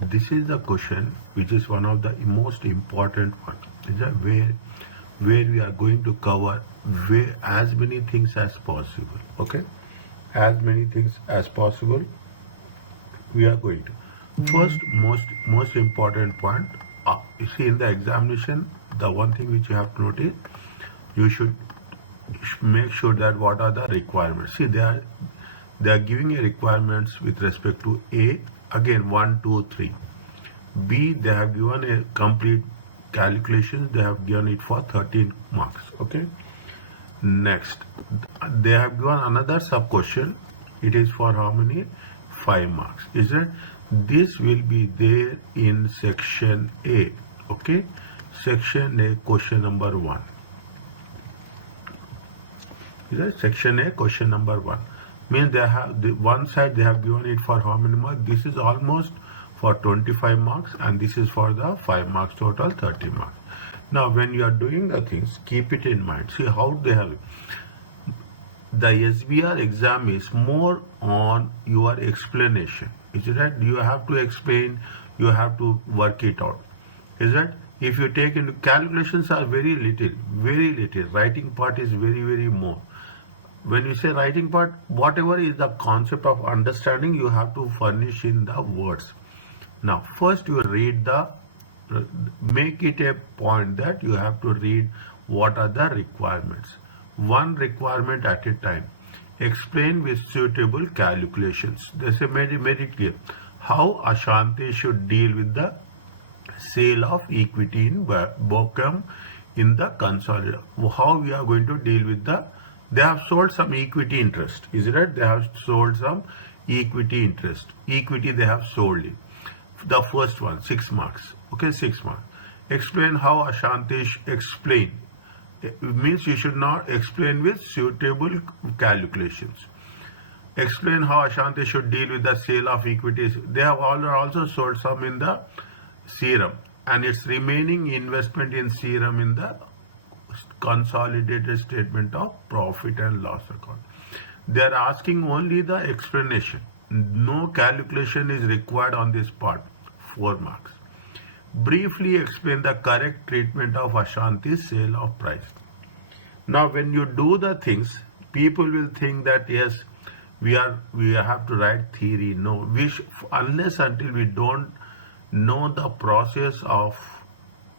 This is the question which is one of the most important one. Is that where we are going to cover as many things as possible. Okay, as many things as possible we are going to. First, most important point. You see in the examination, the one thing which you have to notice, you should make sure that what are the requirements. See, they are giving you requirements with respect to A, again 1, 2, 3. B, they have given a complete calculations, they have given it for 13 marks. Okay. Next, they have given another sub question. It is for how many? 5 marks. Is it? This will be there in section A. Okay. Section A, question number 1. Is it? Section A, question number 1. Means they have the one side they have given it for how many marks? This is almost for 25 marks and this is for the 5 marks, total 30 marks. Now when you are doing the things, keep it in mind. See how they have it. The SBR exam is more on your explanation. Is it right? You have to explain, you have to work it out. Is it? If you take into calculations are very little. Writing part is very more. When you say writing part, whatever is the concept of understanding, you have to furnish in the words. Now, first you read make it a point that you have to read what are the requirements. One requirement at a time. Explain with suitable calculations. They say very clear how Ashanti should deal with the sale of equity in Bochem in the consolidated. How we are going to deal with they have sold some equity interest. Is it right? They have sold some equity interest. Equity they have sold it. The first one, 6 marks. Okay, 6 marks. Explain how Ashanti explain. It means you should not explain with suitable calculations. Explain how Ashanti should deal with the sale of equities. They have also sold some in the serum and its remaining investment in serum in the consolidated statement of profit and loss account. They are asking only the explanation. No calculation is required on this part. 4 marks. Briefly explain the correct treatment of Ashanti's sale of price. Now when you do the things, people will think that yes, we have to write theory. No, unless until we don't know the process of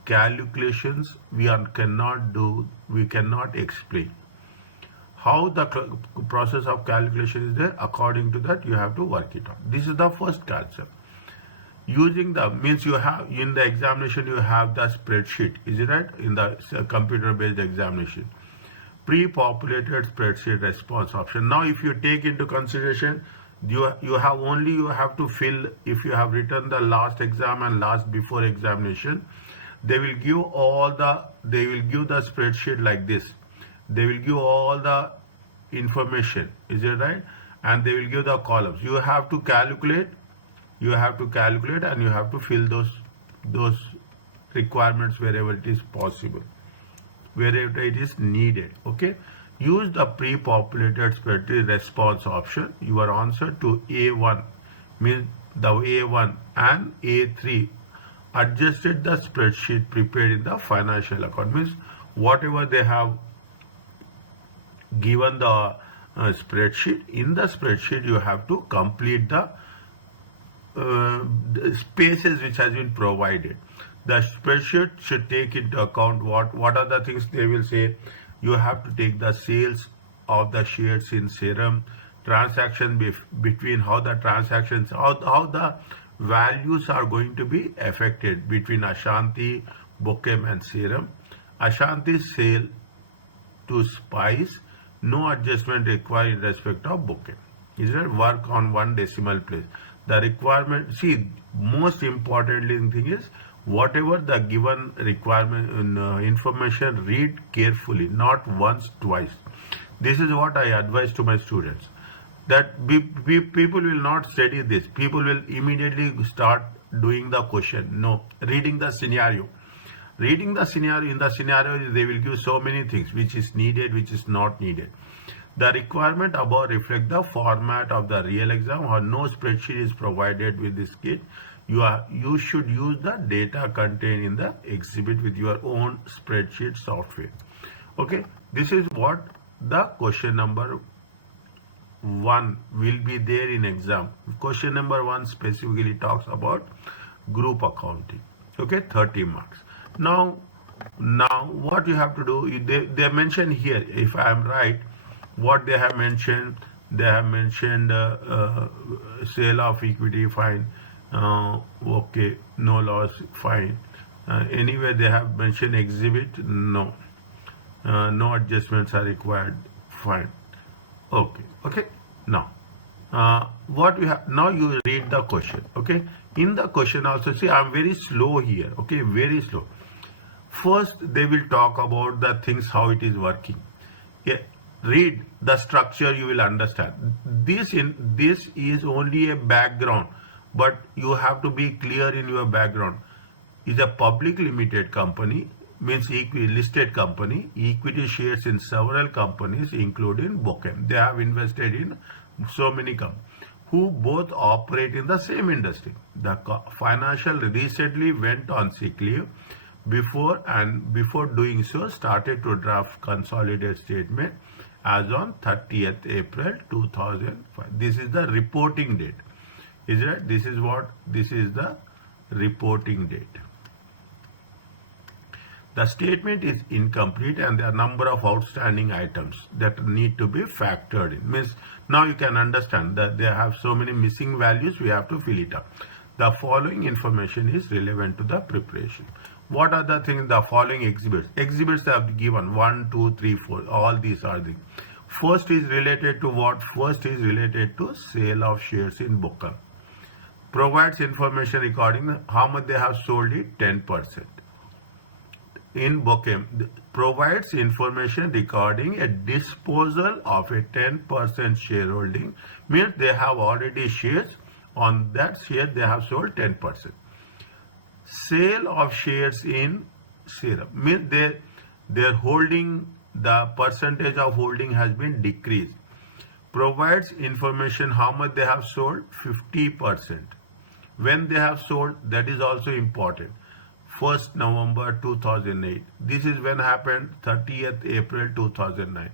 calculations, we cannot explain. How the process of calculation is there, according to that you have to work it out. This is the first concept. Using means you have in the examination you have the spreadsheet. Is it right? In the computer based examination, pre-populated spreadsheet response option. Now if you take into consideration, you have to fill. If you have written the last exam and last before examination, they will give the spreadsheet like this. They will give all the information. Is it right? And they will give the columns. You have to calculate and you have to fill those requirements wherever it is possible, wherever it is needed. Okay. Use the pre-populated spreadsheet response option. Your answer to A1 means the A1 and A3 adjusted the spreadsheet prepared in the financial account. Means whatever they have given the spreadsheet, in the spreadsheet you have to complete the spaces which has been provided. The spreadsheet should take into account what are the things they will say. You have to take the sales of the shares in serum, transaction between how the transactions, how the values are going to be affected between Ashanti, Bochem and serum. Ashanti's sale to Spice, no adjustment required in respect of Bochem. Is there work on 1 decimal place? The requirement, see, most importantly thing is whatever the given requirement information, read carefully, not once, twice. This is what I advise to my students. That people will not study this. People will immediately start doing the question. No, reading the scenario. In the scenario, they will give so many things which is needed, which is not needed. The requirement above reflect the format of the real exam, or no spreadsheet is provided with this kit. You should use the data contained in the exhibit with your own spreadsheet software. Okay, this is what the question number 1 will be there in exam. Question number 1 specifically talks about group accounting. Okay, 30 marks. Now what you have to do, they mention here, if I am right, what they have mentioned, sale of equity, fine. Okay, no loss, fine. Anyway, they have mentioned exhibit, no. No adjustments are required, fine. Okay. Now what we have, now you read the question. Okay, in the question also, see, I'm very slow here. Okay, very slow. First they will talk about the things, how it is working. Yeah, read the structure, you will understand. This is only a background, but you have to be clear in your background. Is a public limited company, means listed company, equity shares in several companies including Bochem. They have invested in so many companies who both operate in the same industry. The financial recently went on sick leave before doing so started to draft consolidated statement as on 30th April 2005. This is the reporting date. Is it? This is the reporting date. The statement is incomplete and there are a number of outstanding items that need to be factored in. Means now you can understand that they have so many missing values, we have to fill it up. The following information is relevant to the preparation. What are the things? The following exhibits. Exhibits have given 1, 2, 3, 4. All these are the. First is related to what? First is related to sale of shares in Bochem. Provides information regarding how much they have sold it, 10%. In Bochem, provides information regarding a disposal of a 10% shareholding, means they have already shares. On that share they have sold 10%. Sale of shares in Serum, means their holding, the percentage of holding has been decreased. Provides information how much they have sold, 50%. When they have sold, that is also important. 1st November 2008. This is when happened, 30th April 2009.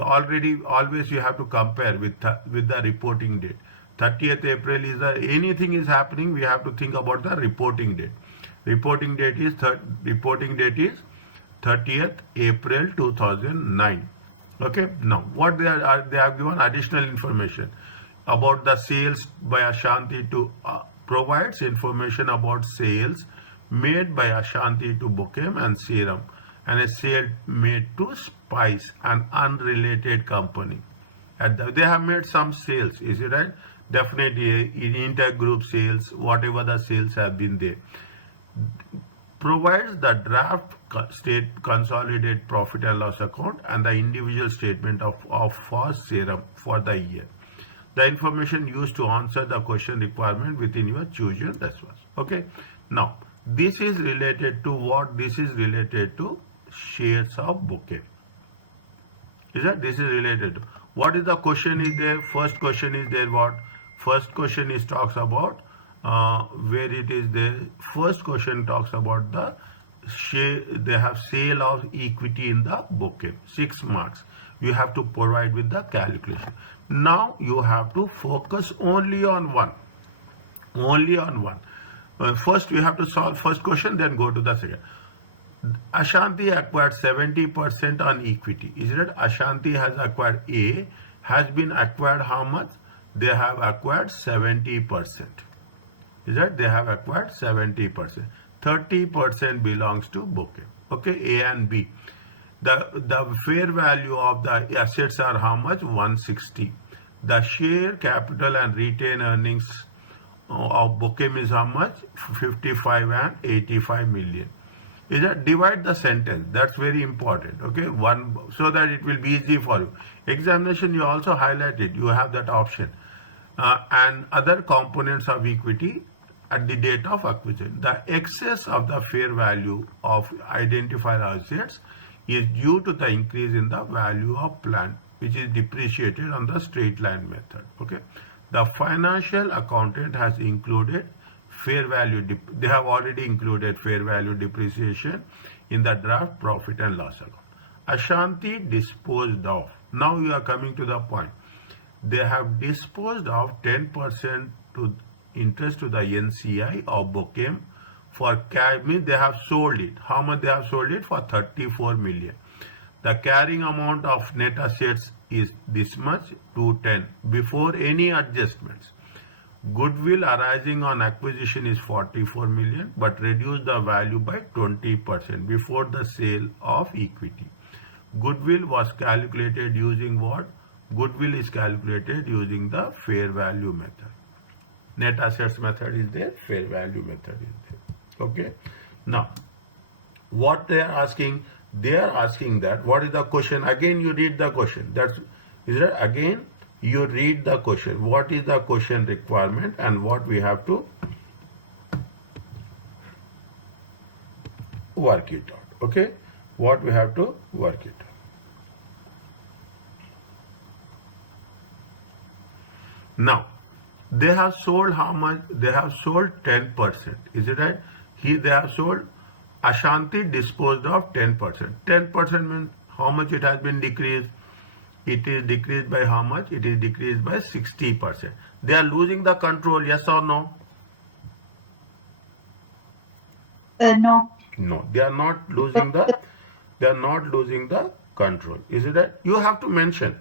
Always you have to compare with the reporting date. 30th April is anything is happening, we have to think about the reporting date. Reporting date is 30th April 2009. Okay. Now what they have given additional information about the sales by Ashanti to provides information about sales made by Ashanti to Bochem and Serum, and a sale made to Spice, an unrelated company. They have made some sales, is it right? Definitely in intergroup sales, whatever the sales have been there. Provides the draft state consolidated profit and loss account and the individual statement of for Serum for the year. The information used to answer the question requirement within your chosen response. Okay. Now this is related to what? This is related to shares of Bochem. Is that? This is related to what is the question is there? First question is there what? First question is talks about where it is there. First question talks about the share. They have sale of equity in the Bochem. 6 marks. You have to provide with the calculation. Now you have to focus only on one. Only on one. First you have to solve first question, then go to the second. Ashanti acquired 70% on equity. Is it Ashanti has acquired A, has been acquired how much? They have acquired 70%. Is that they have acquired 70%. 30% belongs to Bochem. Okay, A and B. The fair value of the assets are how much? 160. The share capital and retained earnings of Bochem is how much? 55 and 85 million. Is that divide the sentence? That's very important. Okay, one, so that it will be easy for you. Examination you also highlight it. You have that option. And other components of equity at the date of acquisition. The excess of the fair value of identified assets is due to the increase in the value of plant, which is depreciated on the straight line method. Okay. The financial accountant has included fair value, they have already included fair value depreciation in the draft profit and loss account. Ashanti disposed of. Now you are coming to the point. They have disposed of 10% to interest to the NCI of Bokem for cash, means they have sold it. How much they have sold it? For 34 million. The carrying amount of net assets is this much, 210, before any adjustments. Goodwill arising on acquisition is 44 million, but reduce the value by 20% before the sale of equity. Goodwill was calculated using what? Goodwill is calculated using the fair value method. Net assets method is there, fair value method is there. Okay. Now, what they are asking? They are asking that what is the question? Again, you read the question. That's is that again you read the question. What is the question requirement and what we have to work it out. Okay, what we have to work it out. Now, they have sold how much? They have sold 10%. Is it right? They have sold. Ashanti disposed of 10%. 10% means how much it has been decreased? It is decreased by how much? It is decreased by 60%. They are losing the control, yes or no? No. No, they are not losing the. They are not losing the control. Is it right? You have to mention.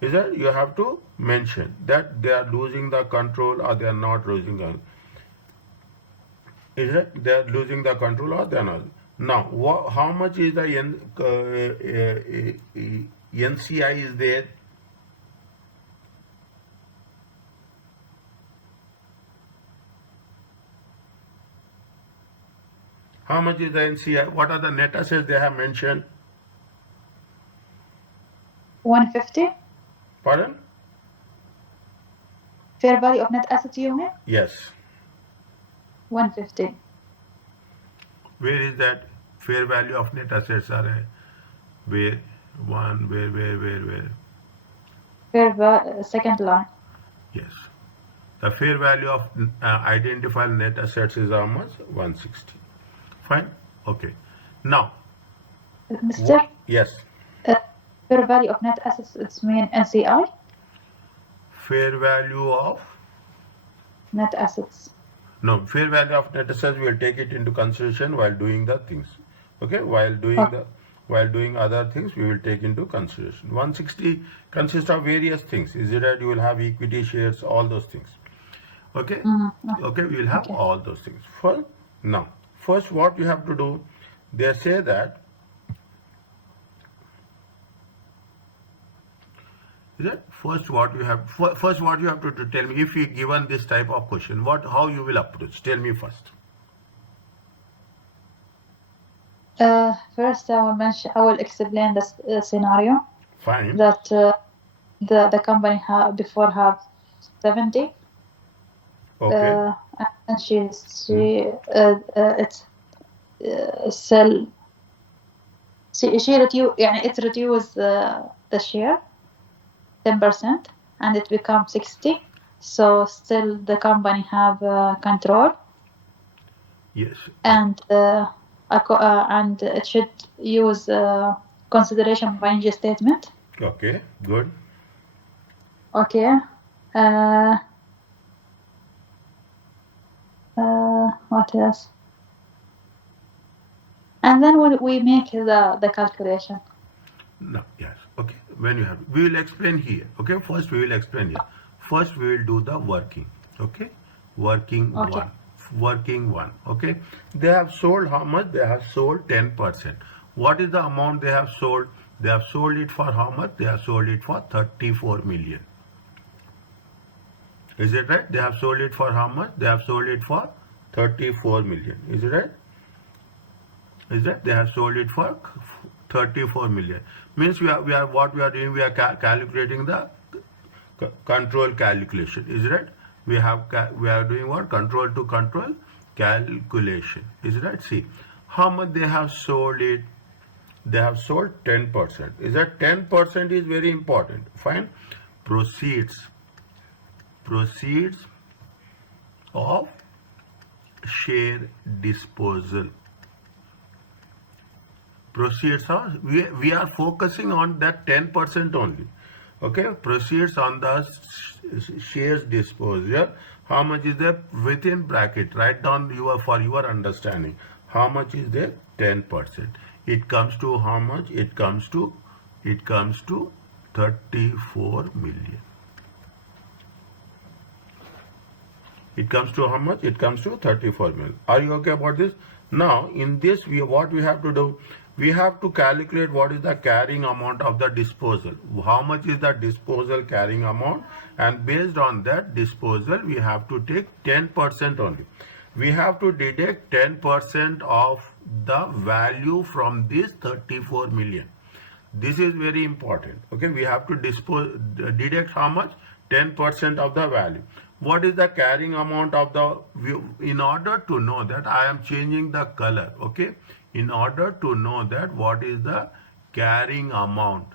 Is it? You have to mention that they are losing the control or they are not losing the. Is it? They are losing the control or they are not. Now, how much is the NCI is there? How much is the NCI? What are the net assets they have mentioned? 150. Pardon? Fair value of net assets you mean? Yes. 150. Where is that fair value of net assets are? Where? Where? Second line. Yes. The fair value of identified net assets is how much? 160. Fine. Okay. Now. Mr. Yes. Fair value of net assets, it's mean NCI? Fair value of? Net assets. No, fair value of net assets, we will take it into consideration while doing the things. Okay, while doing other things, we will take into consideration. 160 consists of various things. Is it right? You will have equity shares, all those things. Okay. Okay, we will have all those things. First, what you have to do? They say that. Is it? First, what you have to do, tell me if you given this type of question, how you will approach? Tell me first. First, I will explain the scenario. Fine. That the company before have 70. Okay. And it's sell. She reduce the share 10% and it becomes 60. So still the company have control. Yes. And it should use consideration range statement. Okay, good. Okay. What else? And then we make the calculation. No, yes. Okay. When you have, we will explain here. Okay. First, we will explain here. First, we will do the working. Okay. Working one. Okay. They have sold how much? They have sold 10%. What is the amount they have sold? They have sold it for how much? They have sold it for 34 million. Is it right? They have sold it for how much? They have sold it for 34 million. Is it right? Is that they have sold it for 34 million? Means what we are doing? We are calculating the control calculation. Is it right? We are doing what? Control to control calculation. Is it right? See how much they have sold it. They have sold 10%. Is that 10% is very important? Fine. Proceeds of share disposal. Proceeds are, we are focusing on that 10% only. Okay, proceeds on the shares disposal. How much is there within bracket? Write down for your understanding. How much is there? 10%. It comes to how much? It comes to 34 million. It comes to how much? It comes to 34 million. Are you okay about this? Now, in this, what we have to do, we have to calculate what is the carrying amount of the disposal. How much is the disposal carrying amount? And based on that disposal, we have to take 10% only. We have to deduct 10% of the value from this 34 million. This is very important. Okay, we have to deduct how much? 10% of the value. What is the carrying amount of the, in order to know that, I am changing the color. Okay, in order to know that what is the carrying amount,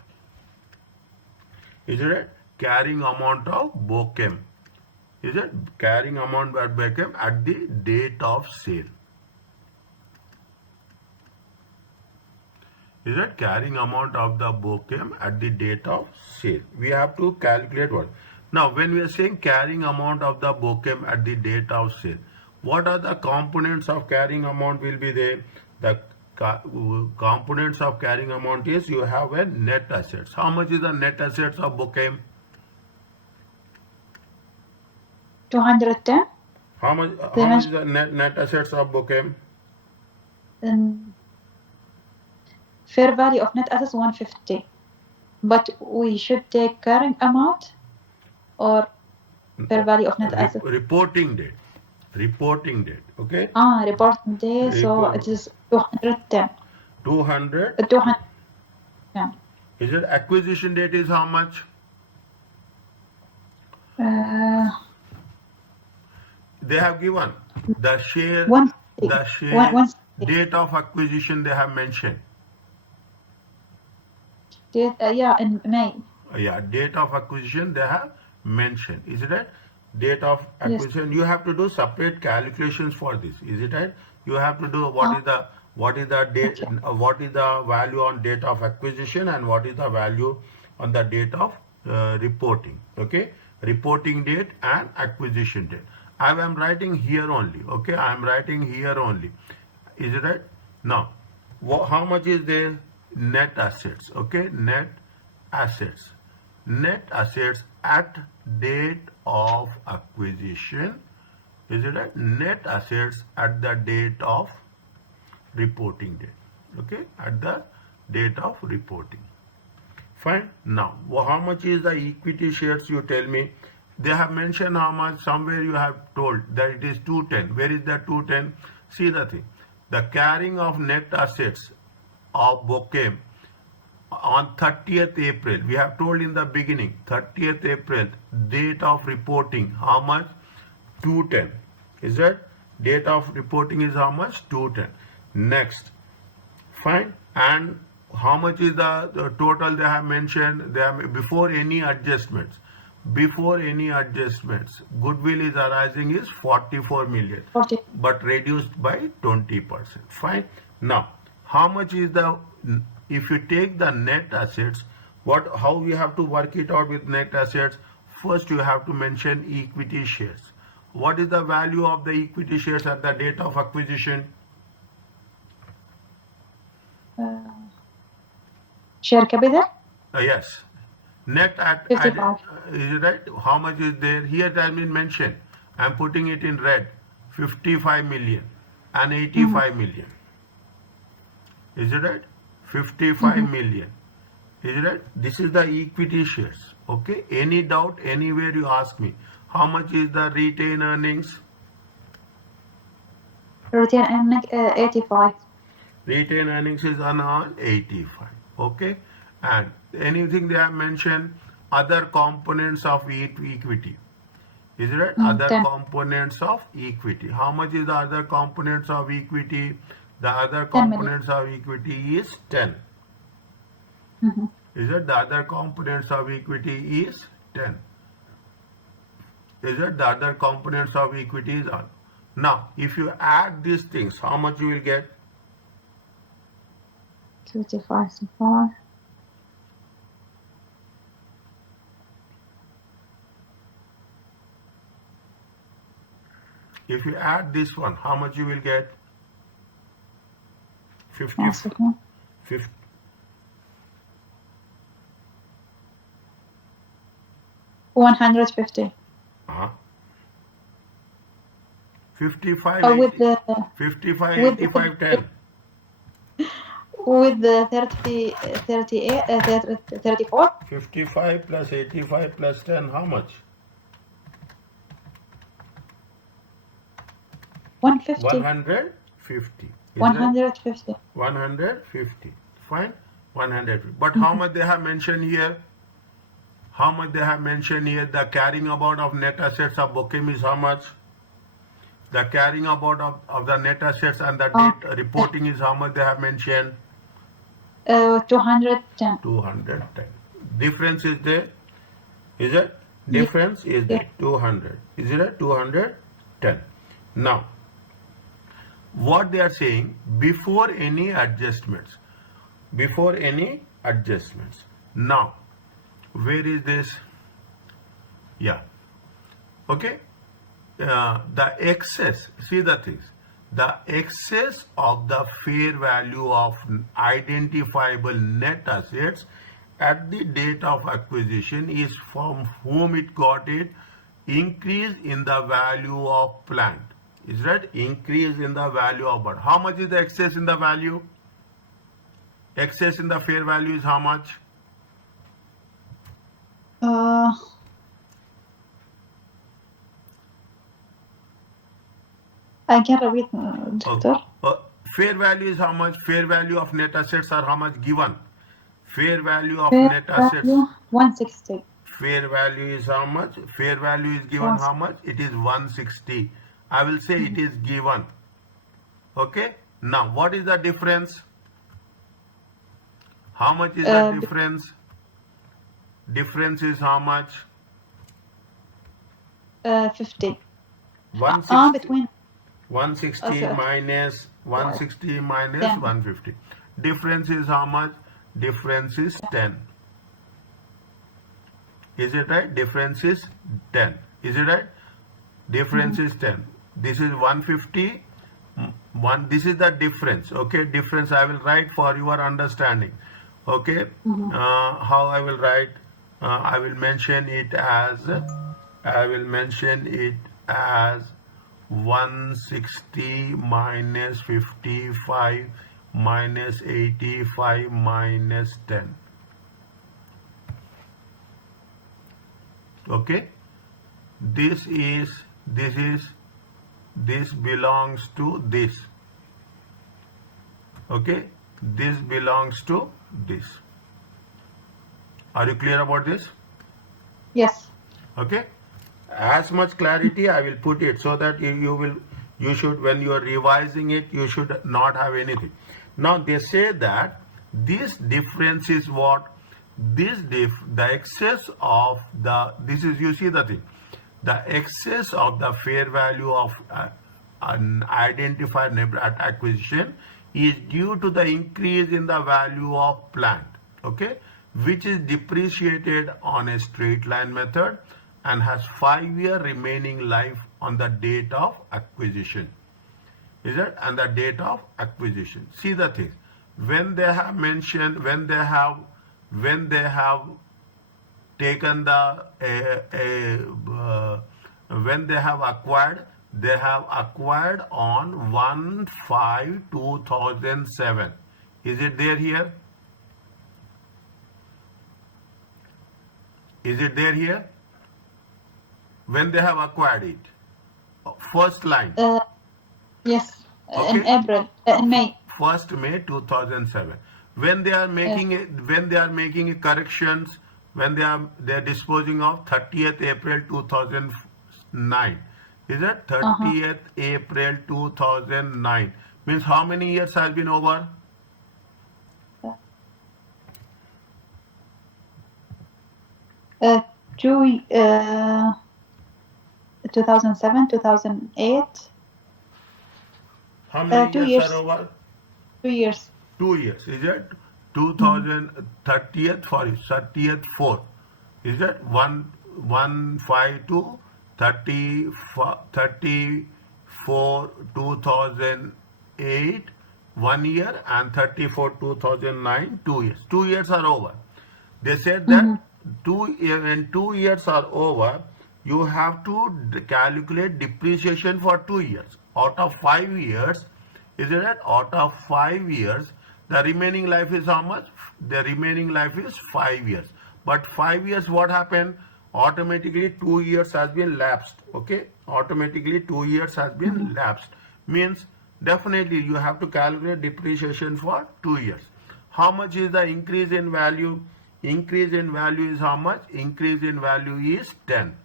is it carrying amount of Bochem? Is it carrying amount at Bochem at the date of sale? Is it carrying amount of the Bochem at the date of sale? We have to calculate what. Now, when we are saying carrying amount of the Bochem at the date of sale, what are the components of carrying amount will be there? The components of carrying amount is, you have a net assets. How much is the net assets of Bochem? 210. How much is the net assets of Bochem? Fair value of net assets 150. But we should take carrying amount or fair value of net assets? Reporting date. Reporting date. Okay. Reporting date. So it is 210. 200. 200. Yeah. Is it acquisition date is how much? They have given the share. The share date of acquisition they have mentioned. In May. Yeah, date of acquisition they have mentioned. Is it right? Date of acquisition. Yes. You have to do separate calculations for this. Is it right? You have to do what is the date, what is the value on date of acquisition and what is the value on the date of reporting. Okay, reporting date and acquisition date. I am writing here only. Okay, I am writing here only. Is it right? Now, how much is there? Net assets. Okay, net assets. Net assets at date of acquisition. Is it right? Net assets at the date of reporting date. Okay, at the date of reporting. Fine. Now, how much is the equity shares? You tell me. They have mentioned how much. Somewhere you have told that it is 210. Where is that 210? See the thing. The carrying of net assets of Bochem on 30th April. We have told in the beginning, 30th April, date of reporting. How much? 210. Is that? Date of reporting is how much? 210. Next. Fine. And how much is the total they have mentioned? They have, before any adjustments. Before any adjustments, goodwill is arising is 44 million, but reduced by 20%. Fine. Now, how much is the, if you take the net assets, how you have to work it out with net assets? First, you have to mention equity shares. What is the value of the equity shares at the date of acquisition? Share capital? Yes. Net at, is it right? How much is there? Here it has been mentioned. I am putting it in red. 55 million and 85 million. Is it right? 55 million. Is it right? This is the equity shares. Okay. Any doubt? Anywhere you ask me. How much is the retained earnings? Retained earnings 85. Retained earnings is on 85. Okay. And anything they have mentioned, other components of equity. Is it right? Other 10. components of equity. How much is the other components of equity? The other components of equity is 10. Is it? The other components of equity is 10. Is it? The other components of equity is on. Now, if you add these things, how much you will get? 25 so far. If you add this one, how much you will get? 50, 1 second. 50 150. 55, with 80, the 55, with 85, 10. with the 38 34. 55 plus 85 plus 10, how much? 150. 150. 150. 150. Fine. 150. But how much they have mentioned here? How much they have mentioned here? The carrying about of net assets of Bokem is how much? The carrying about of the net assets and the date reporting is how much they have mentioned? 210. 210. Difference is there? Is it? Difference is there. 200. Is it 210? Now, what they are saying, before any adjustments. Before any adjustments. Now, where is this? Yeah. Okay. The excess, see the things. The excess of the fair value of identifiable net assets at the date of acquisition is from whom it got it, increase in the value of plant. Is that increase in the value of bird? How much is the excess in the value? Excess in the fair value is how much? I can repeat, Doctor. Fair value is how much? Fair value of net assets are how much given? Fair value of Fair net assets. value 160. Fair value is how much? Fair value is given how much? It is 160. I will say it is given. Okay. Now, what is the difference? How much is the difference? Difference is how much? 50. 160. Between 160 Okay. minus 160 minus 10. 150. Difference is how much? Difference is 10. Is it right? Difference is 10. Is it right? Difference is 10. This is 150. This is the difference. Okay, difference I will write for your understanding. Okay, how I will write? I will mention it as 160 minus 55 minus 85 minus 10. Okay, this belongs to this. Okay, this belongs to this. Are you clear about this? Yes. Okay, as much clarity I will put it so that you should, when you are revising it, you should not have anything. Now they say that this difference is what? The excess of the, this is, you see the thing, the excess of the fair value of an identified neighbor at acquisition is due to the increase in the value of plant, okay, which is depreciated on a straight line method and has 5-year remaining life on the date of acquisition. Is it? And the date of acquisition. See the thing. When they have mentioned, when they have taken the when they have acquired on 1/5/2007. Is it there here? Is it there here? When they have acquired it, first line. Yes. Okay. In April, in May. 1st May 2007. When they are making corrections, when they are disposing of 30th April 2009. Is it 30th April 2009? Means how many years has been over? Two 2007, 2008. How many 2 years years. are over? 2 years. 2 years. Is it Mm. 2030th? Sorry, 30th 4. Is that 1 1 5 to 30 34 2008 1 year, and 34 2009 2 years. 2 years are over. They said Mm-hmm. that when 2 years are over, you have to calculate depreciation for 2 years. Out of 5 years, is it that out of 5 years, the remaining life is how much? The remaining life is 5 years. But 5 years, what happened? Automatically 2 years has been lapsed. Okay, automatically 2 years has Mm-hmm. been lapsed. Means definitely you have to calculate depreciation for 2 years. How much is the increase in value? Increase in value is how much? Increase in value is 10.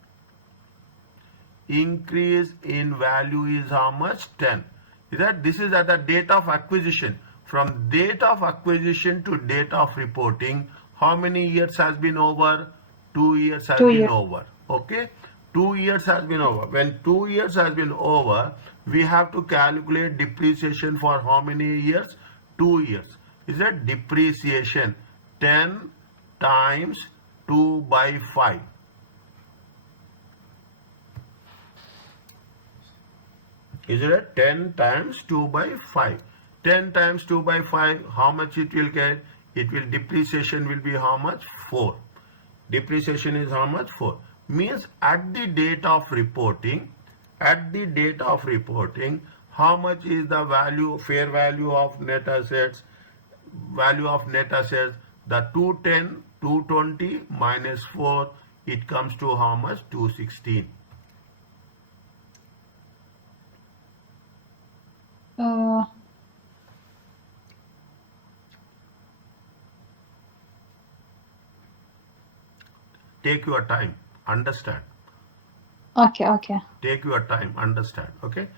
Increase in value is how much? 10. Is that this is at the date of acquisition. From date of acquisition to date of reporting, how many years has been over? 2 years has 2 been years. over. Okay, 2 years has been over. When 2 years has been over, we have to calculate depreciation for how many years? 2 years. Is that depreciation? 10 times 2 by 5. Is it 10 times 2 by 5? 10 times 2 by 5, how much it will get? It will, depreciation will be how much? 4. Depreciation is how much? 4. Means at the date of reporting, how much is the value, fair value of net assets? Value of net assets, the 210, 220 minus 4, it comes to how much? 216. Take your time, understand. Okay. Take your time, understand. Okay,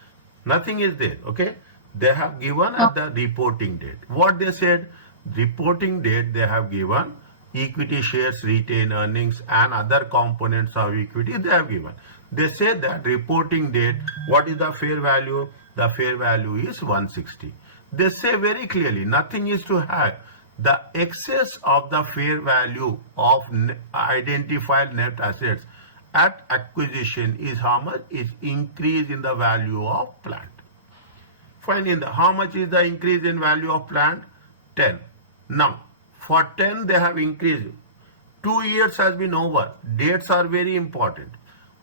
nothing is there. Okay, they have given at the reporting date. What they said? Reporting date, they have given equity shares, retained earnings, and other components of equity they have given. They say that reporting date, what is the fair value? The fair value is 160. They say very clearly, nothing is to have. The excess of the fair value of identified net assets at acquisition is how much? Is increase in the value of plant. Fine. How much is the increase in value of plant? 10. Now, for 10 they have increased. 2 years has been over. Dates are very important.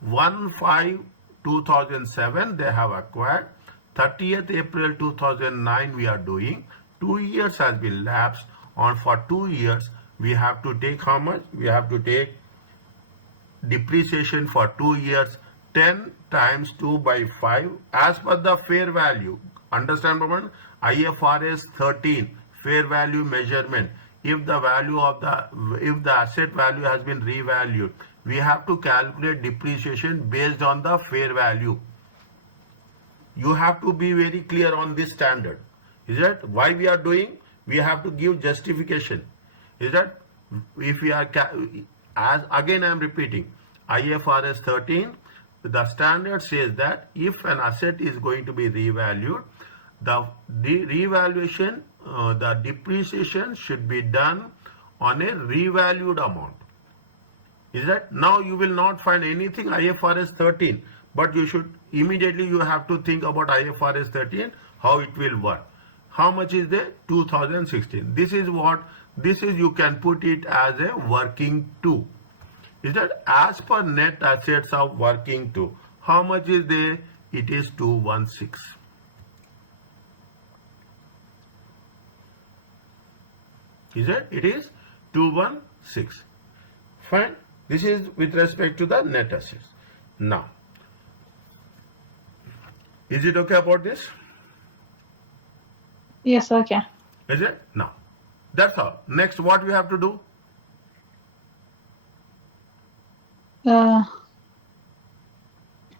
1/5/2007 they have acquired. 30th April 2009 we are doing. 2 years has been lapsed. And for 2 years we have to take how much? We have to take depreciation for 2 years. 10 times 2 by 5 as per the fair value. Understand, Roman? IFRS 13 fair value measurement. If the asset value has been revalued, we have to calculate depreciation based on the fair value. You have to be very clear on this standard. Is that why we are doing? We have to give justification. Is that if we are, as again I am repeating, IFRS 13, the standard says that if an asset is going to be revalued, the revaluation, the depreciation should be done on a revalued amount. Is that now you will not find anything IFRS 13, but you should immediately you have to think about IFRS 13, how it will work. How much is there? 2016. This is what, this is, you can put it as a working 2. Is that as per net assets of working 2, how much is there? It is 216. Is it? It is 216. Fine. This is with respect to the net assets. Now, is it okay about this? Yes, okay. Is it? Now, that's all. Next, what we have to do?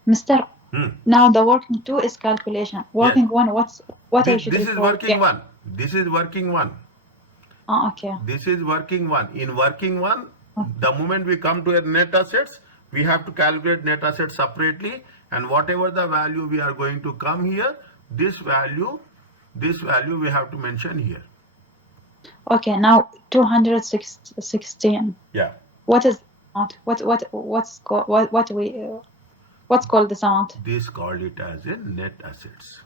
Mister, now the working 2 is calculation. Working 1, what I should This is report? working 1. This is working 1. Okay. This is working 1. In working 1, the moment we come to a net assets, we have to calculate net assets separately, and whatever the value we are going to come here, This value we have to mention here. Okay, now 216. Yeah. What is the amount? What's called this amount? This called it as a net assets.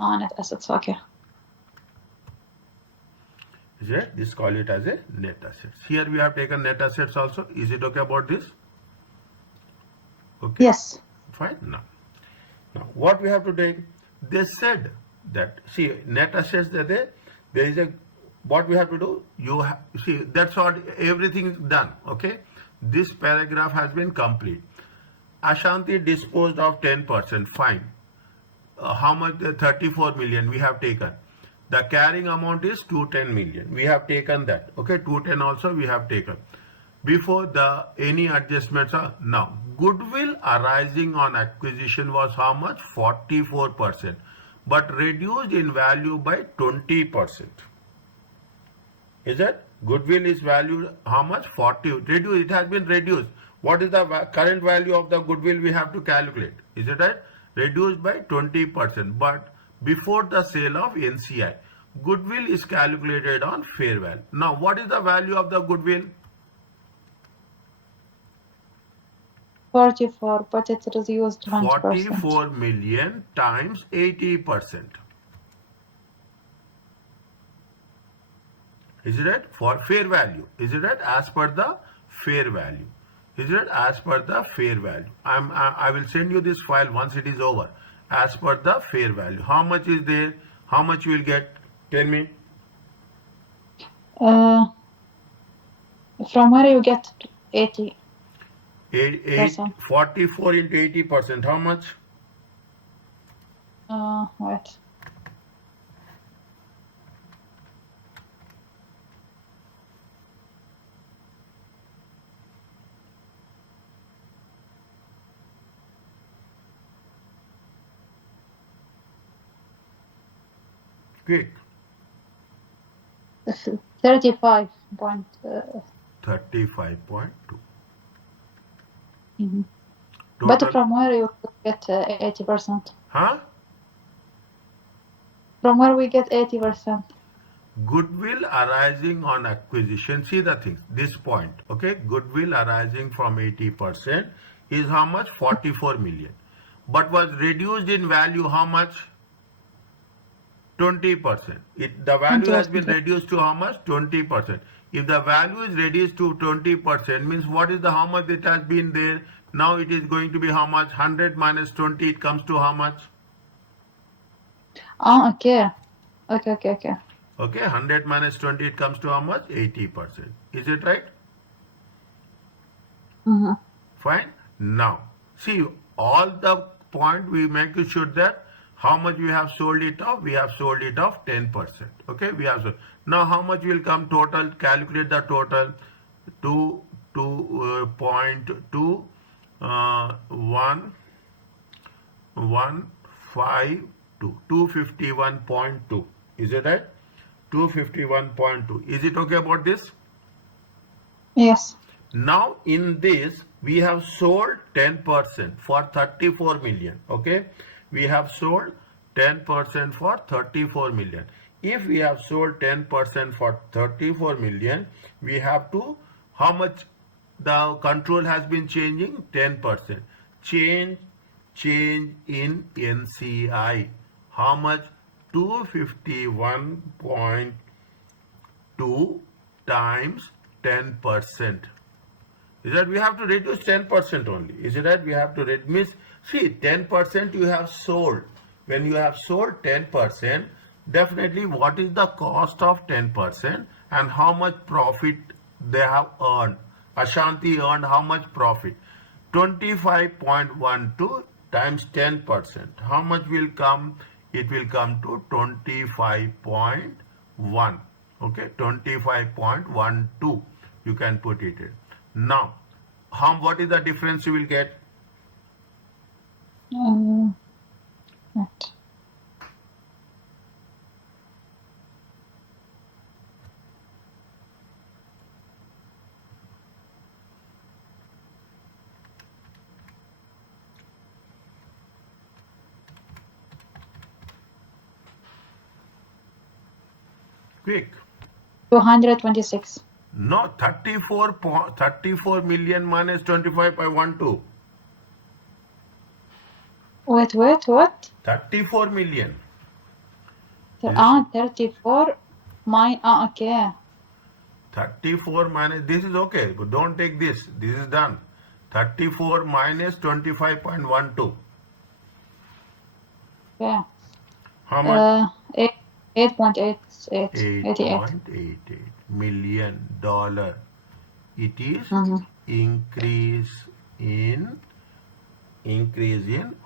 Net assets. Okay. Is it? This call it as a net assets. Here we have taken net assets also. Is it okay about this? Okay. Yes. Fine. Now what we have to take? They said that, see, net assets there is a, what we have to do, see, that's what everything is done. Okay, this paragraph has been complete. Ashanti disposed of 10%, fine. How much? 34 million we have taken. The carrying amount is 210 million, we have taken that. Okay, 210 also we have taken. Before the any adjustments are now. Goodwill arising on acquisition was how much? 44%, but reduced in value by 20%. Is it? Goodwill is valued how much? 40. Reduced. It has been reduced. What is the current value of the goodwill we have to calculate? Is it right? Reduced by 20%. But before the sale of NCI, goodwill is calculated on fair value. Now, what is the value of the goodwill? 44, but it reduced 20%. 44 million times 80%. Is it right? For fair value. Is it right? As per the fair value. Is it right? As per the fair value. I will send you this file once it is over. As per the fair value. How much is there? How much you will get? Tell me. From where you get 80? 44 into 80%. How much? Wait. Quick. 35. 35.2. Mm-hmm. But from where you get 80%? Huh? From where we get 80%? Goodwill arising on acquisition. See the things. This point. Okay. Goodwill arising from 80% is how much? 44 million. But was reduced in value how much? 20%. The value has been reduced to how much? 20%. If the value is reduced to 20%, means what is the how much it has been there? Now it is going to be how much? 100 minus 20, it comes to how much? Okay. Okay. Okay, 100 minus 20, it comes to how much? 80%. Is it right? Mm-hmm. Fine. Now, see, all the point we make sure that how much we have sold it off? We have sold it off 10%. Okay, we have sold. Now, how much will come total? Calculate the total. 2.2 152 251.2. Is it right? 251.2. Is it okay about this? Yes. Now in this we have sold 10% for 34 million. Okay, we have sold 10% for 34 million. If we have sold 10% for 34 million, we have to, how much the control has been changing? 10%. Change in NCI. How much? 251.2 times 10%. Is that we have to reduce 10% only? Is it that we have to reduce? See, 10% you have sold. When you have sold 10%, definitely what is the cost of 10% and how much profit they have earned? Ashanti earned how much profit? 25.12 times 10%. How much will come? It will come to 25.1. Okay, 25.12. You can put it in. Now, what is the difference you will get? What? Quick. 226. No, 34 million minus 25.12. Wait, what? 34 million. 34. Okay. 34 minus, this is okay, but don't take this. This is done. 34 minus 25.12. Okay. How much? 8.88. 8.88 million dollar. It is increase in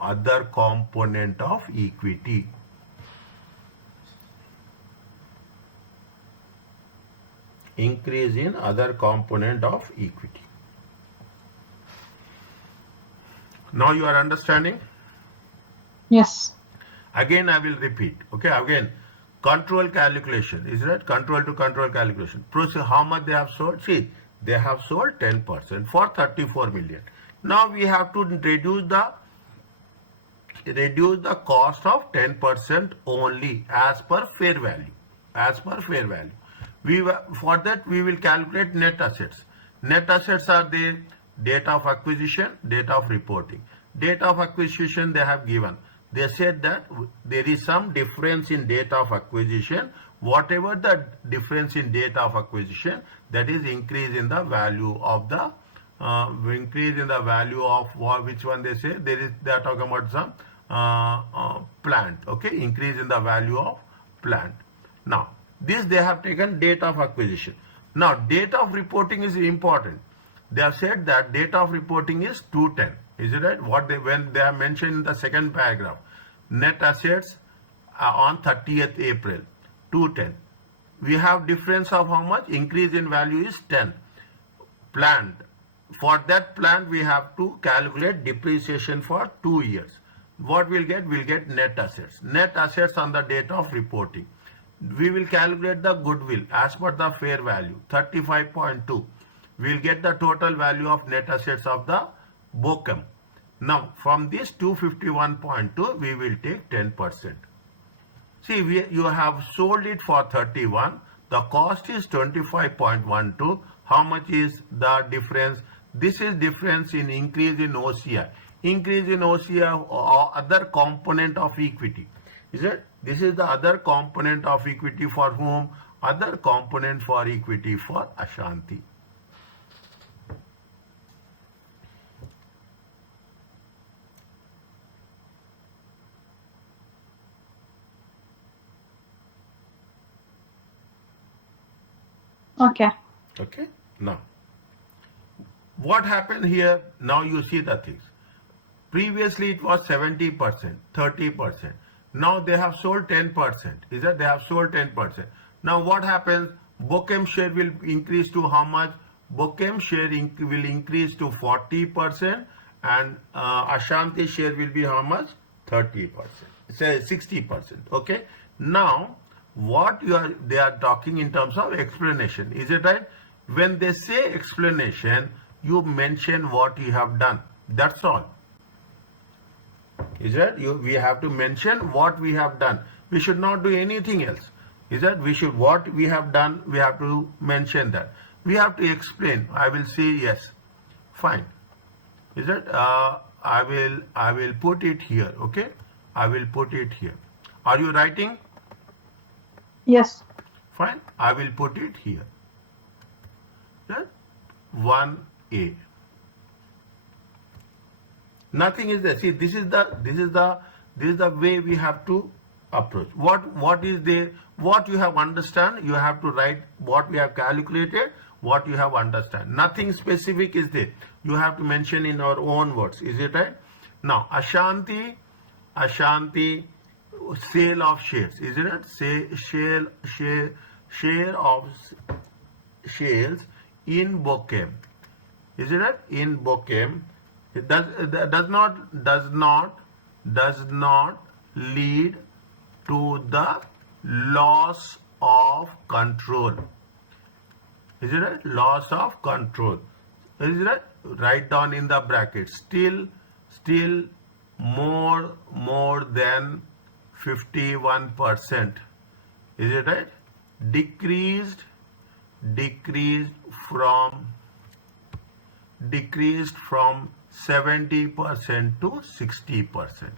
other component of equity. Increase in other component of equity. Now you are understanding? Yes. Again I will repeat. Okay, again, control calculation. Is that control to control calculation? Proceed. How much they have sold? See, they have sold 10% for 34 million. Now we have to reduce the cost of 10% only as per fair value. As per fair value. For that we will calculate net assets. Net assets are the date of acquisition, date of reporting. Date of acquisition they have given. They said that there is some difference in date of acquisition. Whatever the difference in date of acquisition, that is increase in the value of the which one they say, they are talking about some plant. Okay, increase in the value of plant. Now this they have taken date of acquisition. Now date of reporting is important. They have said that date of reporting is 210. Is it right? When they have mentioned in the second paragraph, net assets on 30th April 210. We have difference of how much? Increase in value is 10. Plant. For that plant we have to calculate depreciation for 2 years. What we'll get? We'll get net assets. Net assets on the date of reporting. We will calculate the goodwill as per the fair value 35.2. We will get the total value of net assets of the Bochem. Now from this 251.2 we will take 10%. See, you have sold it for 31. The cost is 25.12. How much is the difference? This is difference in increase in OCI. Increase in OCI or other component of equity. Is it? This is the other component of equity for whom? Other component for equity for Ashanti. Okay. Okay. Now, what happened here? Now you see the things. Previously it was 70%, 30%. Now they have sold 10%. Is that they have sold 10%? Now what happens? Bochem share will increase to how much? Bochem share will increase to 40%, and Ashanti share will be how much? 30%. Say 60%. Okay. Now what they are talking in terms of explanation. Is it right? When they say explanation, you mention what you have done. That's all. Is that we have to mention what we have done. We should not do anything else. Is that what we have done, we have to mention that. We have to explain. I will say yes. Fine. Is that I will put it here. Okay. I will put it here. Are you writing? Yes. Fine. I will put it here. Yeah? 1A. Nothing is there. See, this is the way we have to approach. What is there? What you have understand, you have to write what we have calculated, what you have understand. Nothing specific is there. You have to mention in our own words. Is it right? Now, Ashanti, sale of shares. Is it right? Say share of shares in Bochem. Is it right? In Bochem. It does not lead to the loss of control. Is it right? Loss of control. Is it right? Write down in the bracket. Still more than 51%. Is it right? decreased from 70% to 60%.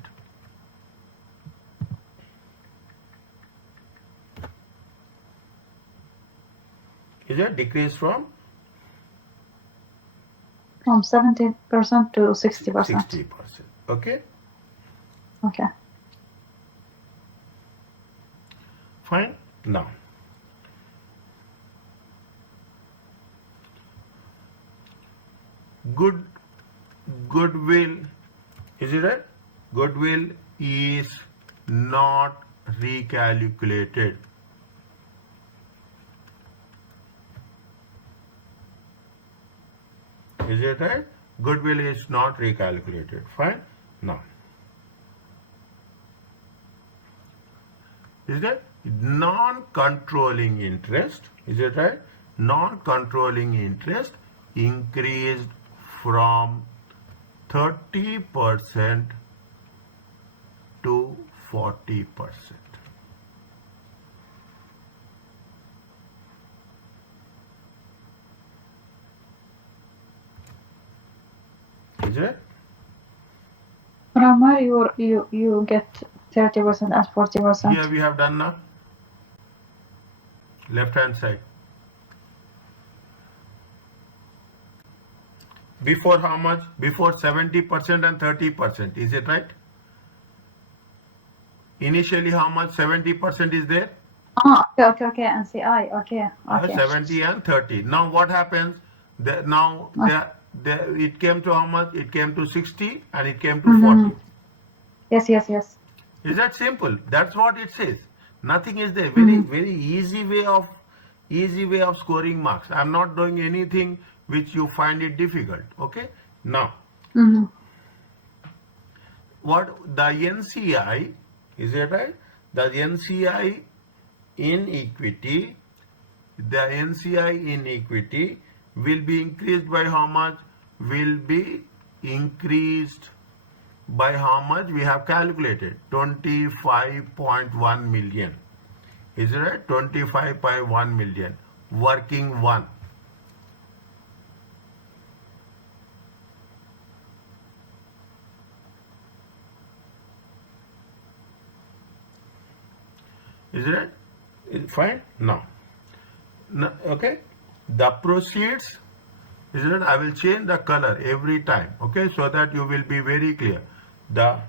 Is it decreased from 70% to 60%. 60%? Okay. Okay. Fine. Now, goodwill, is it right? Goodwill is not recalculated. Is it right? Goodwill is not recalculated. Fine. Now, is that non-controlling interest? Is it right? Non-controlling interest increased from 30% to 40%. Is it? Ramar, you get 30% and 40%. Here we have done now. Left hand side. Before how much? Before 70% and 30%. Is it right? Initially how much? 70% is there? Okay. NCI. Okay. 70 and 30. Now what happens? It came to how much? It came to 60 and it came to 40. Yes. Is that simple? That's what it says. Nothing is there. Very easy way of scoring marks. I'm not doing anything which you find it difficult. Okay. Now, what the NCI, is it right? The NCI in equity, will be increased by how much? Will be increased by how much? We have calculated 25.1 million. Is it right? 25.1 million. Working one. Is it right? Fine. Now, okay. The proceeds, is it? I will change the color every time, okay, so that you will be very clear. The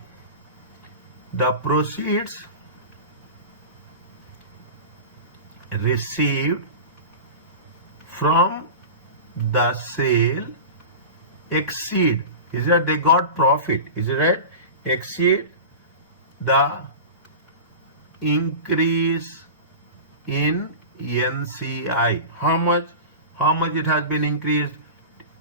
proceeds received from the sale exceed, is that they got profit, is it right? Exceed the increase in NCI. How much? How much it has been increased?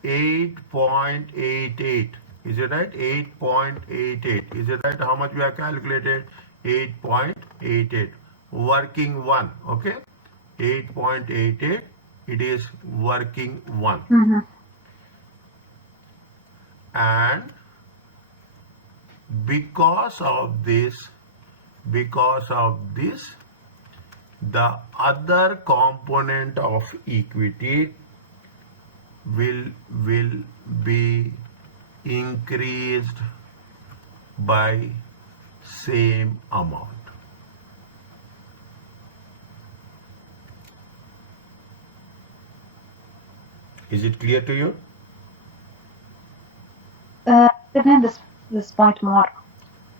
8.88. Is it right? 8.88. Is it right? How much we have calculated? 8.88. Working one. Okay. 8.88. It is working one. And because of this, the other component of equity will be increased by same amount. Is it clear to you? Explain this point more.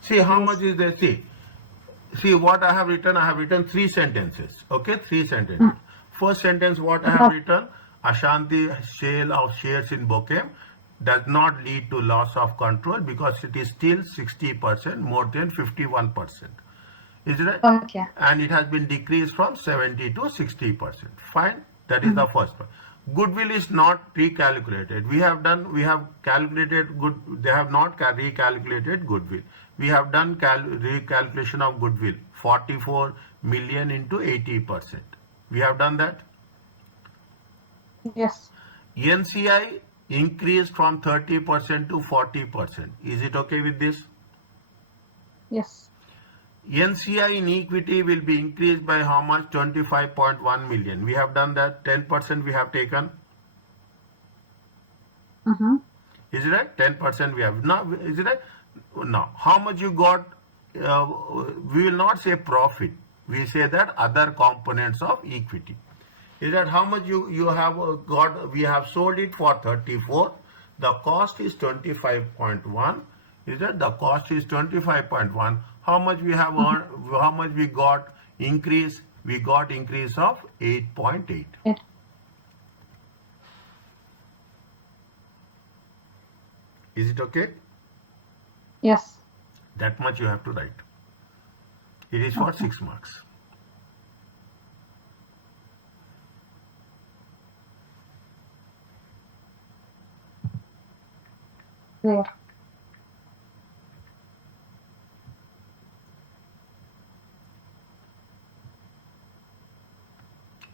See how much is there. See what I have written. I have written 3 sentences. Okay, 3 sentences. First sentence, what I have written: Ashanti sale of shares in Bokem does not lead to loss of control because it is still 60%, more than 51%. Is it right? Okay. And it has been decreased from 70 to 60%. Fine. That is the first one. Goodwill is not recalculated. We have calculated good. They have not recalculated goodwill. We have done recalculation of goodwill. 44 million into 80%. We have done that. Yes. NCI increased from 30% to 40%. Is it okay with this? Yes. NCI in equity will be increased by how much? 25.1 million. We have done that. 10% we have taken. Mm-hmm. Is it right? 10% we have. Now, is it right? Now, how much you got? We will not say profit. We say that other components of equity. Is that how much you have got? We have sold it for 34. The cost is 25.1. Is that the cost is 25.1? How much we have earned? How much we got increase? We got increase of 8.8. Is it okay? Yes. That much you have to write. It is for Okay. 6 marks. There.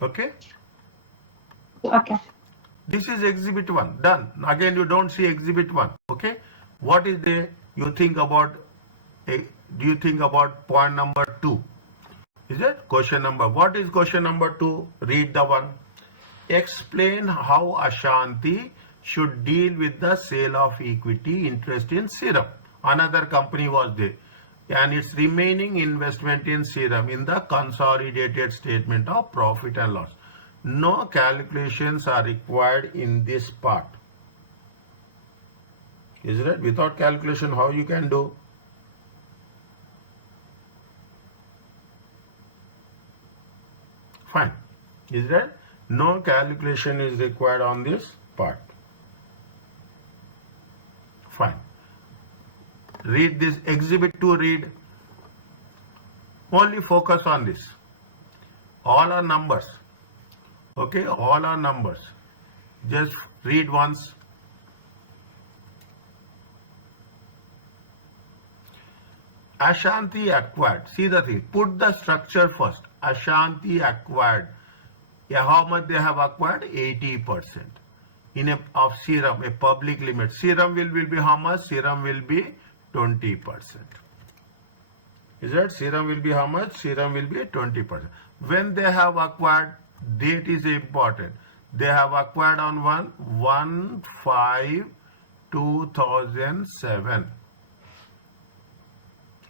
Okay? Okay. This is exhibit 1. Done. Again, you don't see exhibit 1. Okay? What is there? You think about, do you think about point number 2? Is it? Question number. What is question number 2? Read the one. Explain how Ashanti should deal with the sale of equity interest in Serum. Another company was there. And its remaining investment in Serum in the consolidated statement of profit and loss. No calculations are required in this part. Is it? Without calculation, how you can do? Fine. Is that? No calculation is required on this part. Fine. Read this exhibit 2, read. Only focus on this. All are numbers. Okay, all are numbers. Just read once. Ashanti acquired. See the thing. Put the structure first. Ashanti acquired. Yeah, how much they have acquired? 80%. Of Serum, a public limit. Serum will be how much? Serum will be 20%. Is that? Serum will be how much? Serum will be 20%. When they have acquired, date is important. They have acquired on 1/5/2007.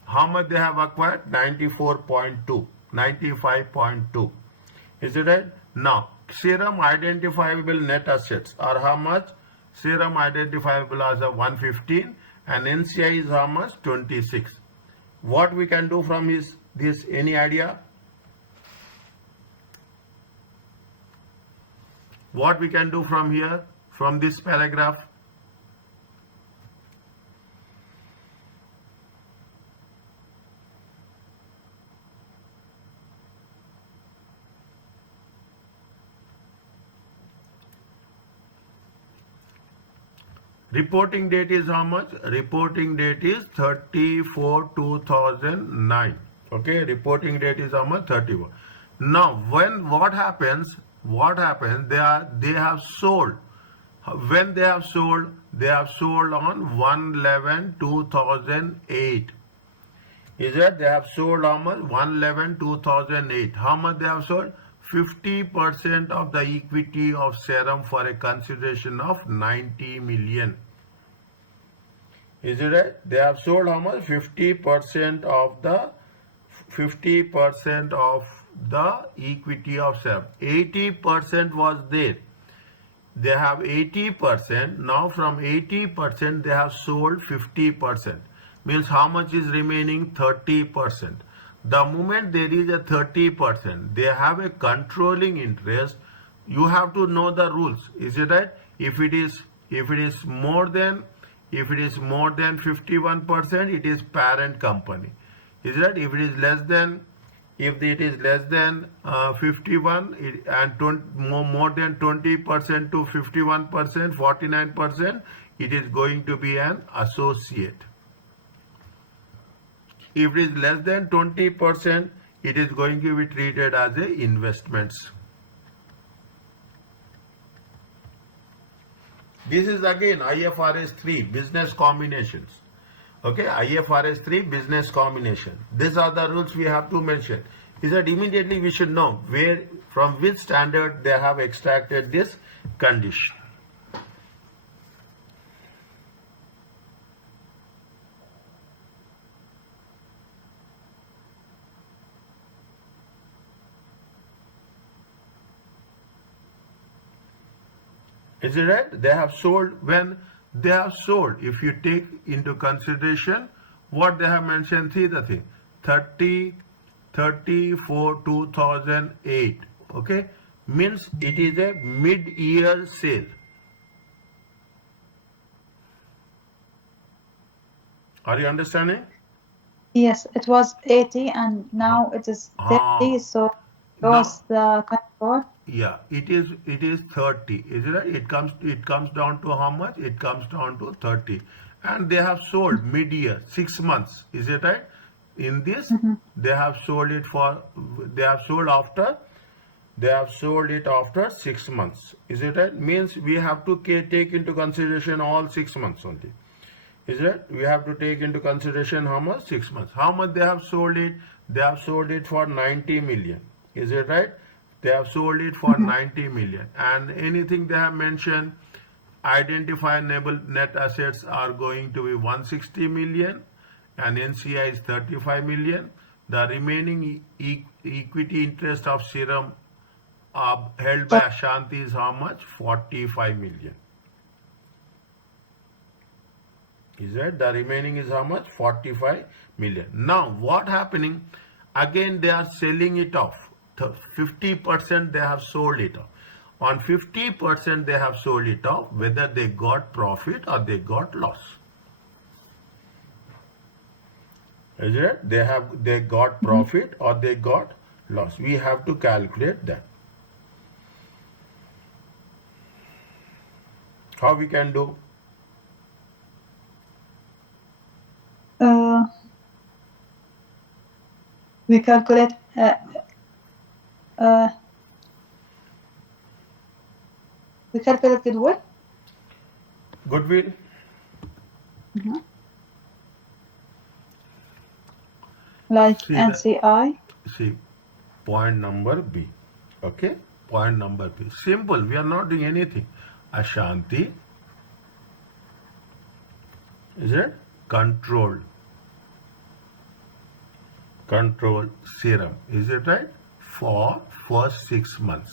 How much they have acquired? 94.2, 95.2. Is it right? Now, Serum identifiable net assets are how much? Serum identifiable as a 115 and NCI is how much? 26. What we can do from this, any idea? What we can do from here, from this paragraph? Reporting date is how much? Reporting date is 34/2009. Okay, reporting date is how much? 31. Now, what happens? What happens? They have sold. When they have sold on 1/11/2008. Is that they have sold how much? 1/11/2008. How much they have sold? 50% of the equity of Serum for a consideration of 90 million. Is it right? They have sold how much? 50% of the equity of Serum. 80% was there. They have 80%. Now from 80% they have sold 50%. Means how much is remaining? 30%. The moment there is a 30%, they have a controlling interest. You have to know the rules. Is it right? If it is more than 51%, it is parent company. Is it right? If it is less than 51 and more than 20% to 51%, 49%, it is going to be an associate. If it is less than 20%, it is going to be treated as a investments. This is again IFRS 3, business combinations. Okay, IFRS 3 business combination. These are the rules we have to mention. Is that immediately we should know where, from which standard they have extracted this condition. Is it right? They have sold, when they have sold, if you take into consideration what they have mentioned, see the thing, 30 for 2008, okay, means it is a mid-year sale. Are you understanding? Yes, it was 80 and now it is 30, so Now, was the control. yeah, it is 30. Is it right? It comes down to how much? It comes down to 30. And they have sold mid-year, 6 months. Is it right? In this, Mhm. they have sold it for, they have sold after, they have sold it after 6 months. Is it right? Means we have to take into consideration all 6 months only. Is it? We have to take into consideration how much? 6 months. How much they have sold it? They have sold it for 90 million. Is it right? They have sold it for Mhm. 90 million. And anything they have mentioned, identifiable net assets are going to be 160 million and NCI is 35 million. The remaining equity interest of Serum held by So, Ashanti is how much? 45 million. Is that the remaining is how much? 45 million. Now what happening? Again they are selling it off. 50% they have sold it off. On 50% they have sold it off, whether they got profit or they got loss. Is it? They got mhm. profit or they got loss. We have to calculate that. How we can do? Uh, we calculate uh, we calculate goodwill. Goodwill. Mhm. Like See that. NCI. See point number B. Okay. Point number B. Simple. We are not doing anything. Ashanti. Is it? Controlled serum. Is it right? For first 6 months.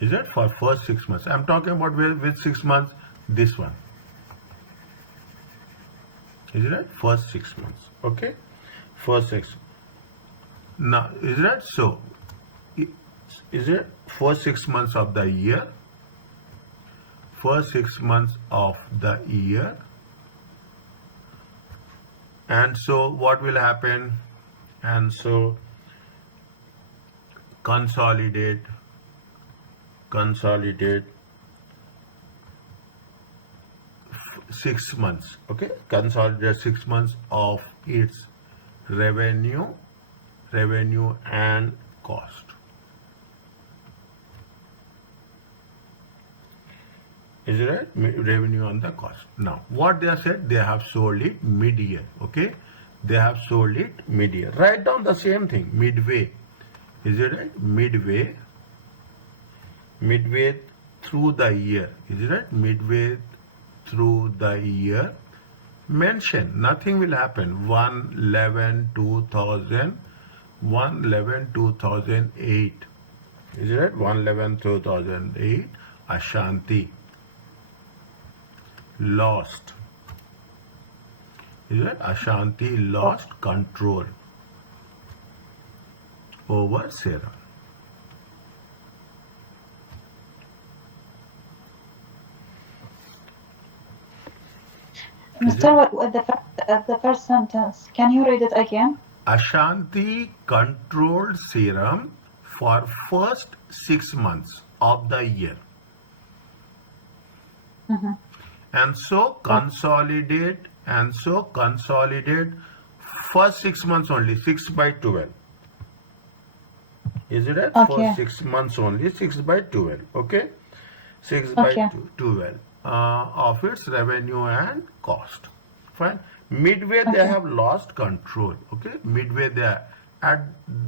Is it? For first 6 months. I'm talking about which 6 months? This one. Is it right? First 6 months. Okay? First 6. Now, is it right? So, is it first 6 months of the year? First 6 months of the year. And so what will happen? And so consolidate 6 months. Okay, consolidate 6 months of its revenue and cost. Is it right? Revenue on the cost. Now, what they have said, they have sold it mid-year. Okay, they have sold it mid-year. Write down the same thing, midway. Is it right? Midway through the year. Is it right? Midway through the year. Mention, nothing will happen. 1/11/2008. Is it right? 1/11/2008. Ashanti lost. Is it? Ashanti lost control over Serum. Mr. What the first sentence? Can you read it again? Ashanti controlled Serum for first 6 months of the year. Mm-hmm. And so consolidate first 6 months only, 6/12. Is it right? Okay. For 6 months only, 6/12. Okay? 6/12. of its revenue and cost. Fine. Midway they Okay. have lost control. Okay. Midway they are at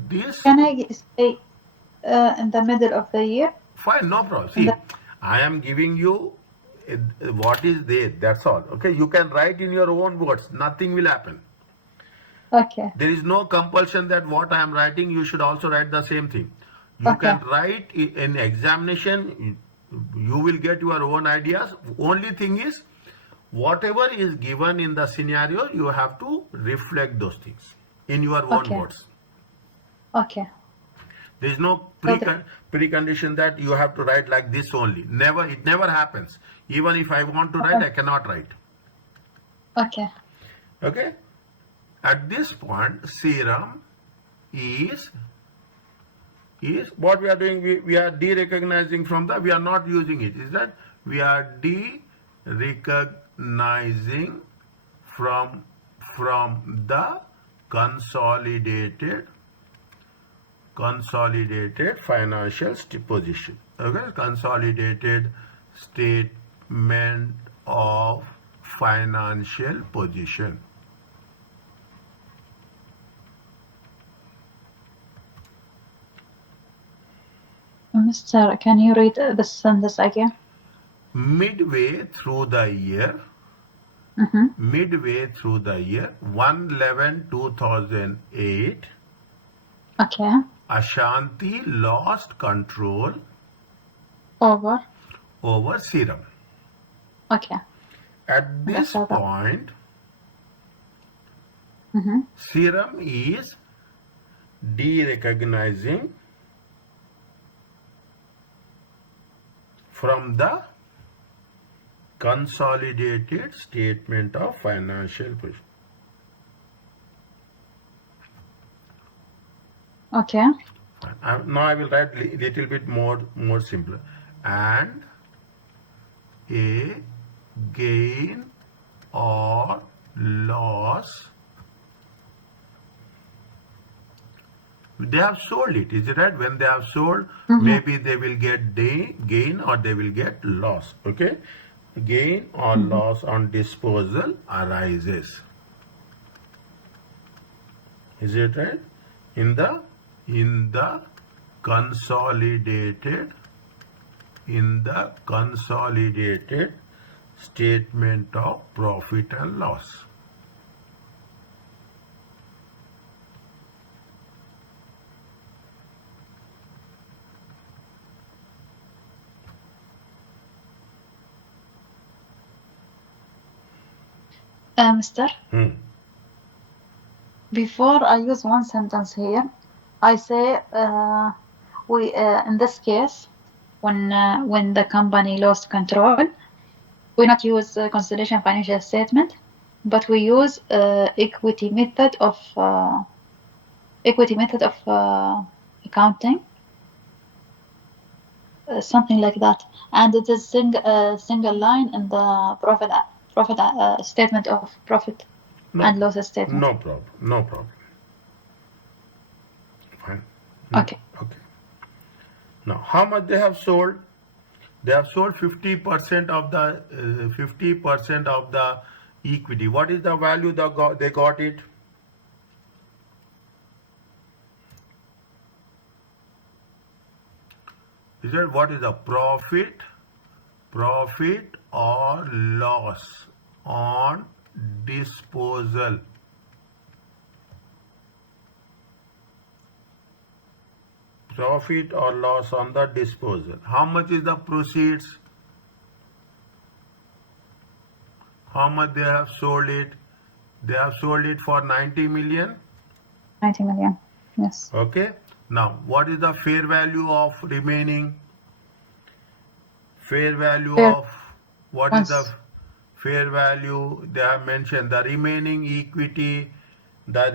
this. Can I say in the middle of the year? Fine, no problem. In the See, I am giving you what is there. That's all. Okay. You can write in your own words. Nothing will happen. Okay. There is no compulsion that what I am writing, you should also write the same thing. You Okay. can write in examination, you will get your own ideas. Only thing is, whatever is given in the scenario, you have to reflect those things in your own Okay. words. Okay. There is no So the, precondition that you have to write like this only. Never, it never happens. Even if I want to write, I cannot write. okay. Okay? At this point, serum is what we are doing. We are de-recognizing from the, we are not using it. Is that we are de-recognizing from the consolidated financial position. Okay, consolidated statement of financial position. Mr. Can you read this sentence again? Midway through the year, midway through the year, 1/11/2008, Okay. Ashanti lost control Over. over serum. Okay. At And this after that. point, Mm-hmm. serum is de-recognizing from the consolidated statement of financial position. Okay. Now I will write little bit more simpler. And a gain or loss. They have sold it, is it right? When they have sold, maybe they will get gain or they will get loss. Okay, gain or loss on disposal arises. Is it right? In the consolidated statement of profit and loss. Mr. Hmm. Before I use one sentence here, I say we in this case when the company lost control, we not use consolidation financial statement, but we use equity method of accounting, something like that, and it is single line in the profit statement of profit and loss statement. No problem. No problem. Fine. Okay. Okay. Now, how much they have sold? They have sold 50% of the 50% of the equity. What is the value they got it? Is that what is the profit or loss on disposal? Profit or loss on the disposal. How much is the proceeds? How much they have sold it? They have sold it for 90 million. 90 million. Yes. Okay. Now, what is the fair value of remaining? Fair value of what is the fair value? They have mentioned the remaining equity, the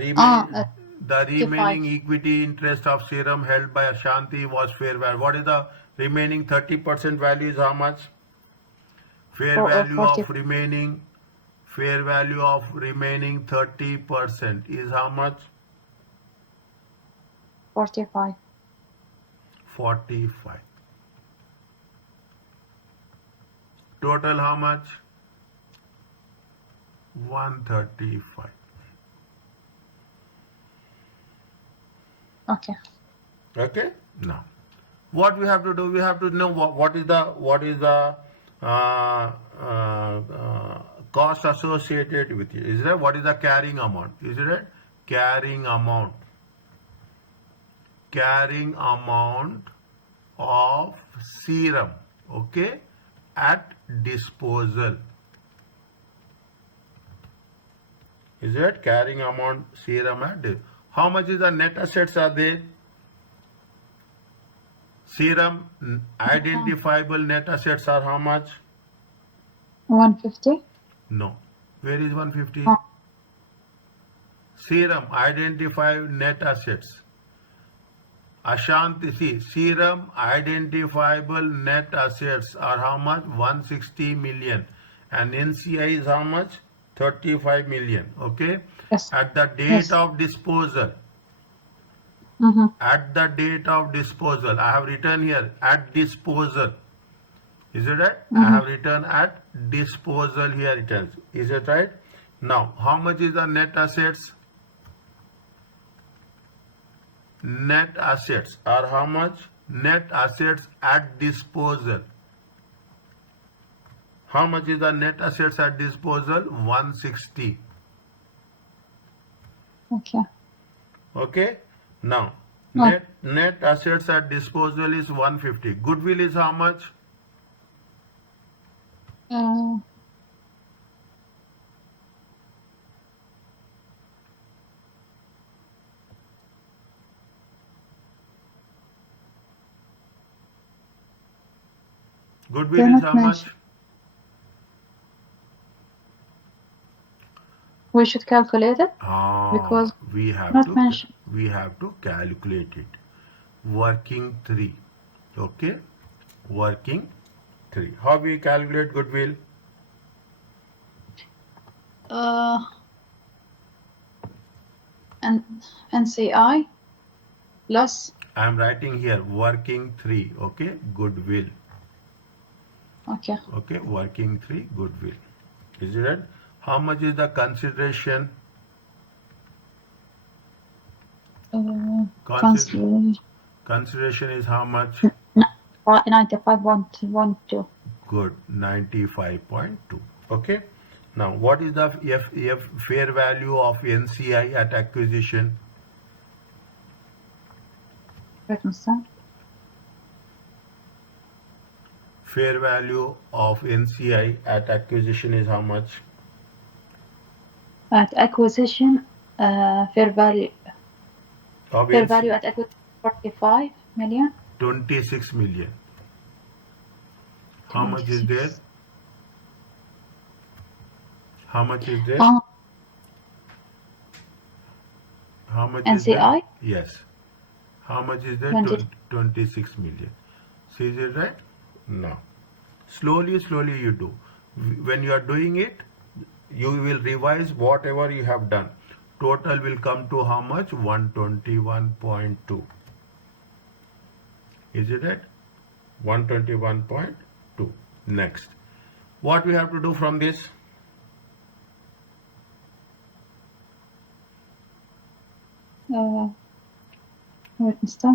remaining equity interest of serum held by Ashanti was fair value. What is the remaining 30% value is how much? Fair value of remaining 30% is how much? 45. 45. Total how much? 135. Okay. Okay. Now, what we have to do? We have to know what is the cost associated with it. Is that what is the carrying amount? Is it carrying amount? Carrying amount of serum, okay, at disposal. Is it carrying amount serum at disposal? How much is the net assets are there? Serum identifiable net assets are how much? 150. No. Where is 150? Oh, Serum identified net assets. Ashanti, see, serum identifiable net assets are how much? 160 million. And NCI is how much? 35 million. Okay. yes. At the date Yes. of disposal, Mm-hmm. at the date of disposal, I have written here at disposal. Is it right? I Mm-hmm. have written at disposal here it is. Is it right? Now, how much is the net assets? Net assets are how much? Net assets at disposal. How much is the net assets at disposal? 160. Okay. Okay. Now, No. net assets at disposal is 150. Goodwill is how much? Uh, Goodwill they're is not how much? mentioned. We should calculate it because We have not to mentioned. calculate it. Working 3. Okay. Working 3. How we calculate goodwill? And NCI plus. I am writing here working 3. Okay. Goodwill. Okay. Okay. Working 3. Goodwill. Is it right? How much is the consideration? Consideration is how much? 95.12. Good. 95.2. Okay. Now, what is the fair value of NCI at acquisition? Fair value of NCI at acquisition is how much? At acquisition, fair value Of at acquisition 45 million. 26 million. How much is there? 26. How much is there? How much is there? NCI Yes. How much is there? 20. 26 million. See, is it right? Now, slowly you do. When you are doing it, you will revise whatever you have done. Total will come to how much? 121.2. Is it right? 121.2. Next. What we have to do from this? Wait, mister.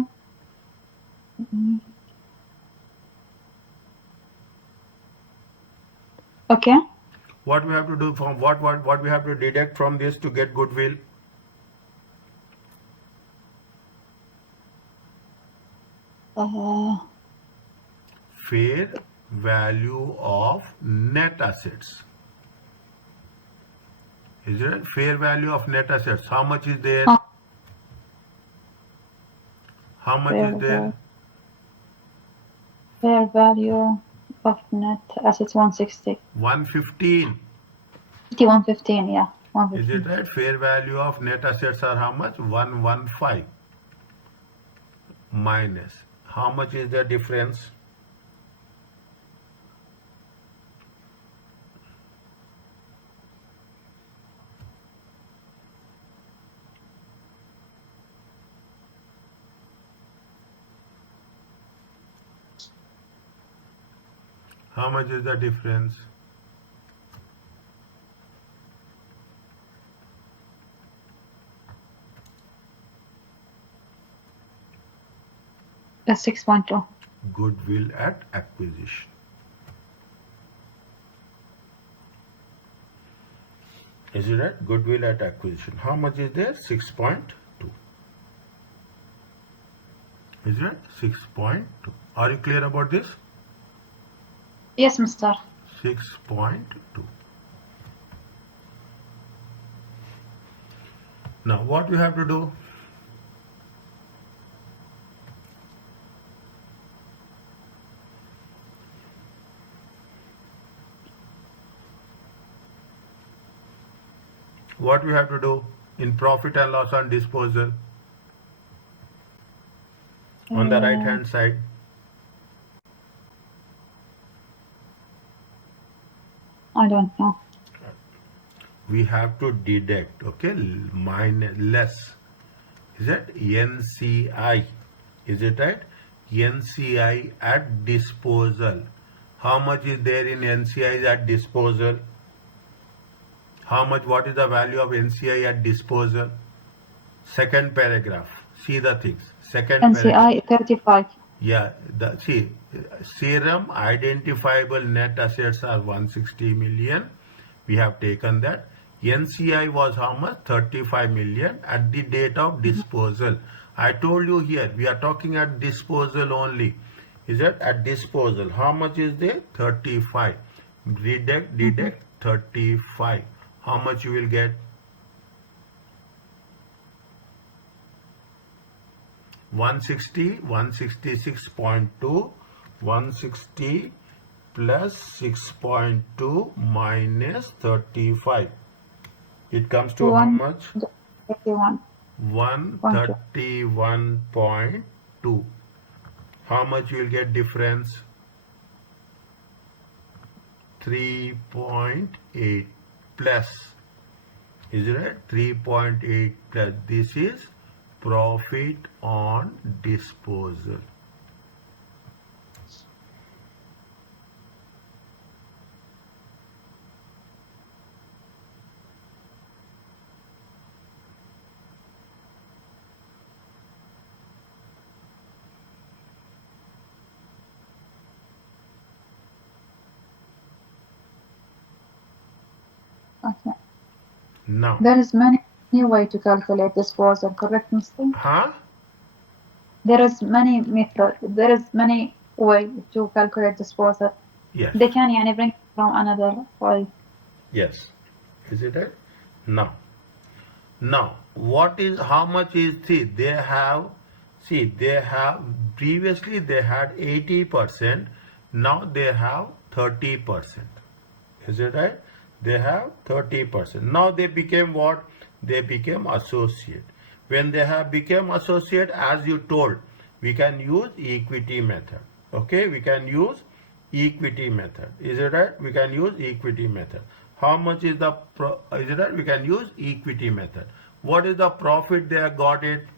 Okay. What we have to do from what we have to deduct from this to get goodwill? Fair value of net assets. Is it fair value of net assets? How much is there? How much is there? Fair value of net assets 160. 115. 115, yeah. Is 115. it right? Fair value of net assets are how much? 115 minus. How much is the difference? How much is the difference? That's 6.2. Goodwill at acquisition. Is it right? Goodwill at acquisition. How much is there? 6.2. Is it 6.2? Are you clear about this? Yes, Mister. 6.2. Now what we have to do? What we have to do in profit and loss on disposal? On the right hand side. I don't know. We have to deduct, okay, minus less. Is it NCI? Is it right? NCI at disposal. How much is there in NCI at disposal? How much? What is the value of NCI at disposal? Second paragraph. See the things. Second paragraph. NCI 35. Yeah, see, serum identifiable net assets are 160 million. We have taken that. NCI was how much? 35 million at the date of disposal. I told you here, we are talking at disposal only. Is it at disposal? How much is there? 35. Deduct 35. How much you will get? 160, 166.2, 160 plus 6.2 minus 35. It comes to how much? 31. 131.2. How much you will get difference? 3.8 plus. Is it right? 3.8 plus. This is profit on disposal. Okay. Now. There is many way to calculate disposal, correct, Mister? Huh? There is many method. There is many way to calculate disposal. Yes. They can يعني bring from another way. Yes. Is it right? Now, what is, how much is, they have previously they had 80%, now they have 30%. Is it right? They have 30%. Now they became what? They became associate. When they have become associate, as you told, we can use equity method. Okay, we can use equity method. Is it right? We can use equity method. How much is the, is it right? We can use equity method. What is the profit they have got it?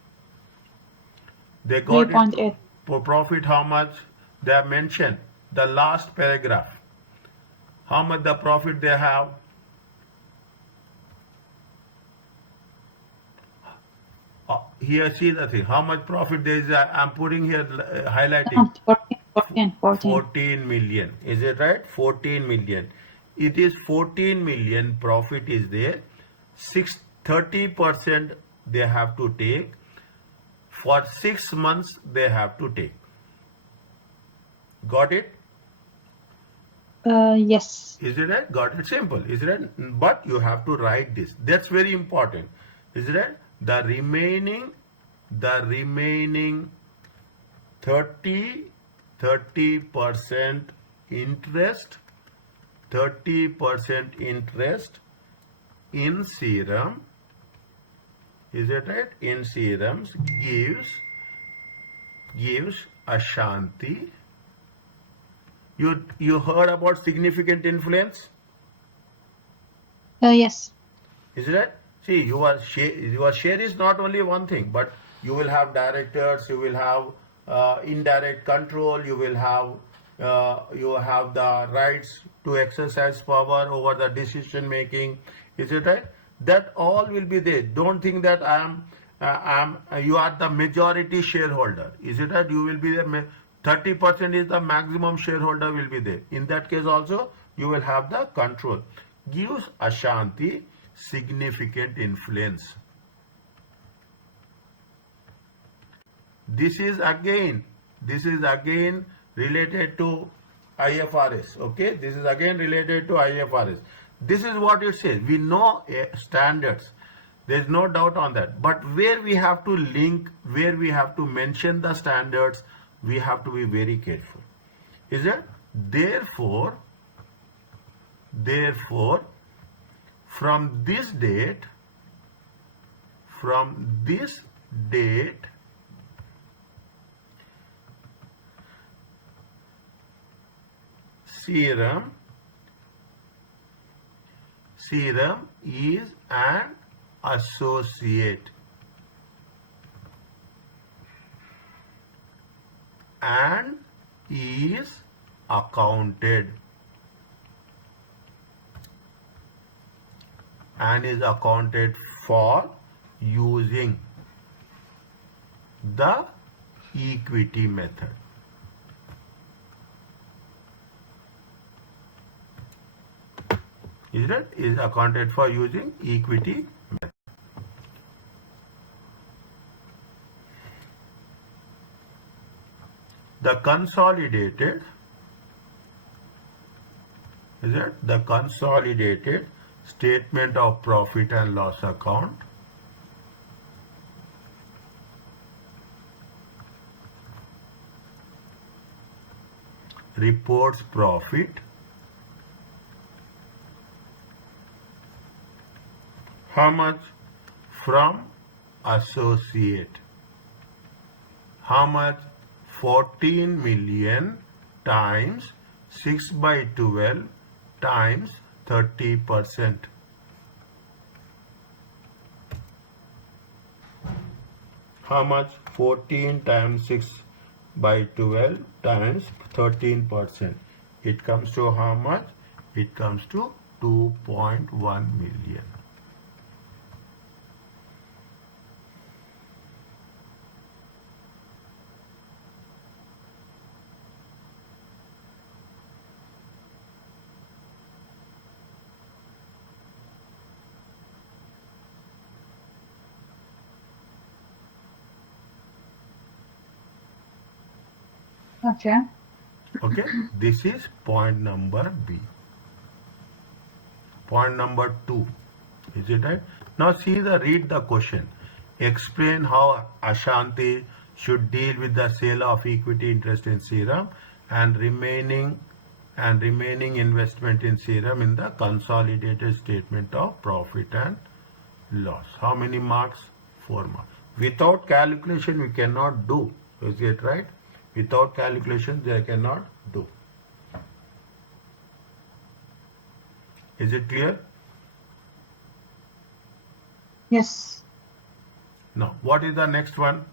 They got 3.8. it for profit how much? They have mentioned the last paragraph. How much the profit they have? Here, see the thing. How much profit there is? I'm putting here, highlighting. 14 million. Is it right? 14 million. It is 14 million profit is there. 30% they have to take. For 6 months they have to take. Got it? Yes. Is it right? Got it? Simple. Is it right? But you have to write this. That's very important. Is it right? The remaining 30% interest, 30% interest in serum, is it right? In serums gives Ashanti. You heard about significant influence? Yes. Is it right? See, your share is not only one thing, but you will have directors, you will have indirect control, you will have you have the rights to exercise power over the decision making. Is it right? That all will be there. Don't think that you are the majority shareholder. Is it right? You will be the 30% is the maximum shareholder will be there. In that case also, you will have the control. Gives Ashanti significant influence. This is again related to IFRS. Okay, this is again related to IFRS. This is what it says. We know standards. There is no doubt on that. But where we have to link, where we have to mention the standards, we have to be very careful. Is it? Therefore, from this date, serum is an associate and is accounted for using the equity method. Is accounted for using equity method. The consolidated statement of profit and loss account reports profit. How much? From associate. How much? 14 million times 6 by 12 times 30%. How much? 14 times 6 by 12 times 13%. It comes to how much? It comes to 2.1 million. Okay. Okay, this is point number B. Point number 2. Is it right? Now read the question. Explain how Ashanti should deal with the sale of equity interest in Serum and remaining investment in Serum in the consolidated statement of profit and loss. How many marks? 4 marks. Without calculation we cannot do. Is it right? Without calculation they cannot do. Is it clear? Yes. Now, what is the next one?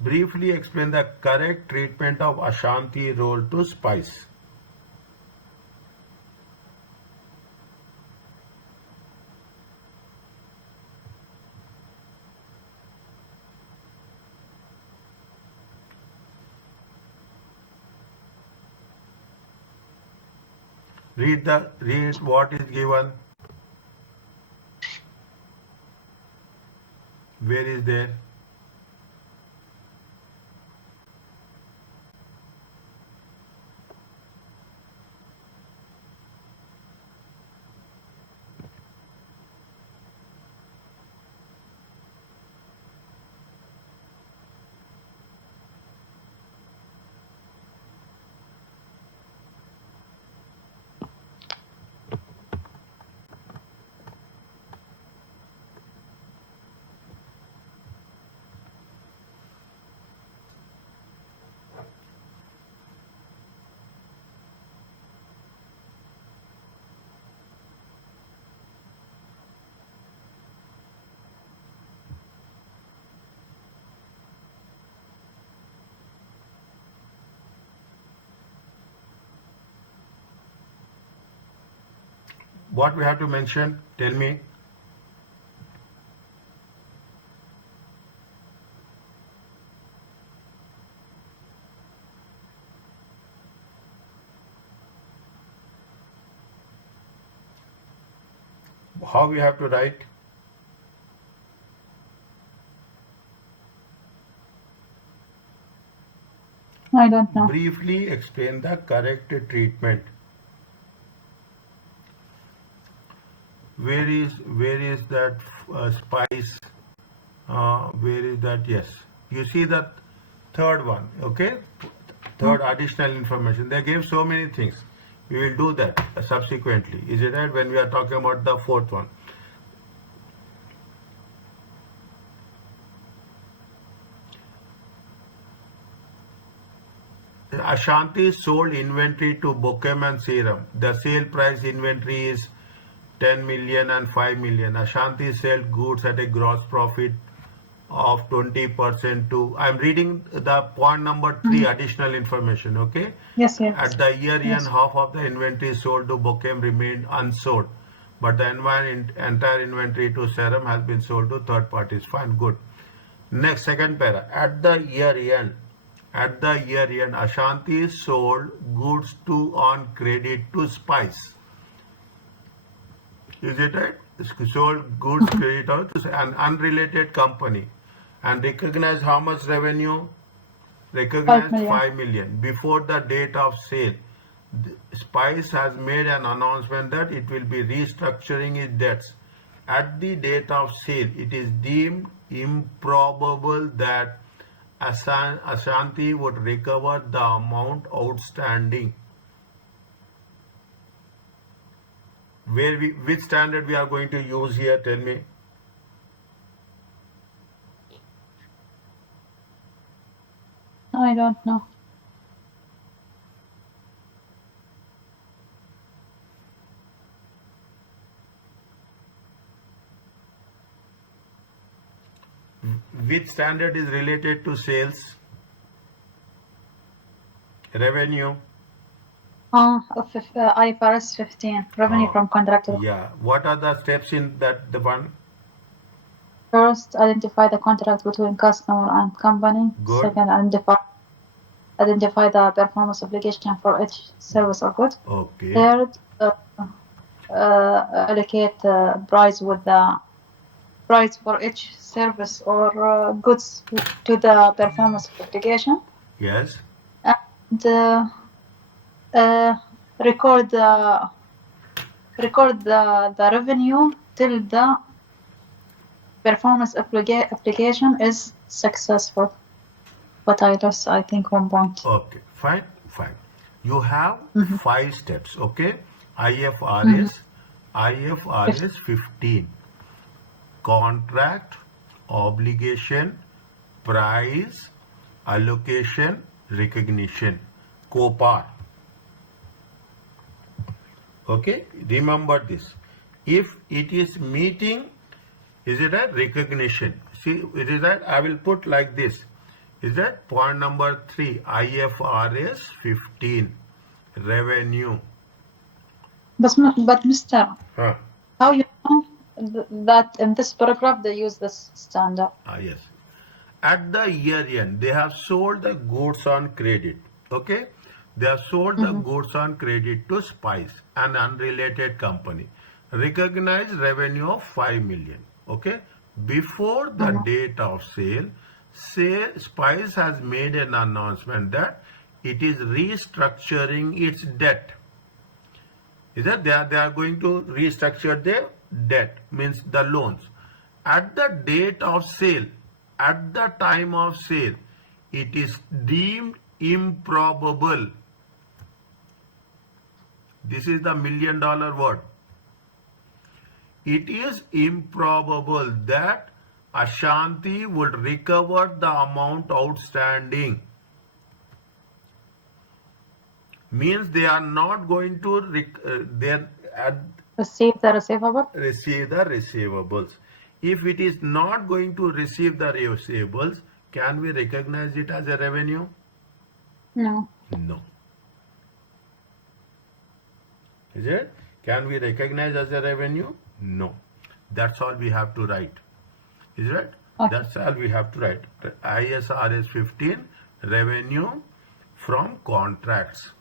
Briefly explain the correct treatment of Ashanti role to Spice. Read what is given. Where is there? What we have to mention? Tell me. How we have to write? I don't know. Briefly explain the correct treatment. Where is that spice? Where is that? Yes, you see that third one. Okay, third additional information. They gave so many things. We will do that subsequently. Is it right? When we are talking about the fourth one. Ashanti sold inventory to Bokem and Serum. The sale price inventory is 10 million and 5 million. Ashanti sold goods at a gross profit of 20% to. I'm reading the point number 3 additional information. Okay. Yes, yes. At the year end, Yes. half of the inventory sold to Bokem remained unsold, but the entire inventory to Serum has been sold to third parties. Fine, good. Next, second para. At the year end, Ashanti sold goods to on credit to Spice. Is it right? Sold goods credit out to an unrelated company and recognized how much revenue? Recognized 5 million. Before the date of sale, Spice has made an announcement that it will be restructuring its debts. At the date of sale, it is deemed improbable that Ashanti would recover the amount outstanding. Which standard we are going to use here? Tell me. I don't know. Which standard is related to sales? Revenue? IFRS 15, revenue from contractor. Yeah. What are the steps in that the one? First, identify the contract between customer and company. Good. Second, identify the performance obligation for each service or good. Okay. Third, allocate price with the price for each service or goods to the performance obligation. Yes. And record the revenue till the performance application is successful. But I lost, I think, 1 point. Okay, fine. You have 5 steps, okay? IFRS 15. Contract, obligation, price, allocation, recognition, COPAR. Okay, remember this. If it is meeting, is it a recognition? See, it is that I will put like this. Is that point number 3, IFRS 15, revenue. But Mr. Huh. How you know that in this paragraph they use this standard? Yes. At the year end, they have sold the goods on credit. Okay? They have sold the goods on credit to Spice, an unrelated company. Recognized revenue of 5 million. Okay? Before the date of sale, Spice has made an announcement that it is restructuring its debt. Is that they are going to restructure their debt, means the loans. At the date of sale, at the time of sale, it is deemed improbable. This is the $1 million word. It is improbable that Ashanti would recover the amount outstanding. Means they are not going to Receive the receivable? Receive the receivables. If it is not going to receive the receivables, can we recognize it as a revenue? No. No. Is it? Can we recognize as a revenue? No. That's all we have to write. Is it? Okay. That's all we have to write. ISRS 15, revenue from contracts.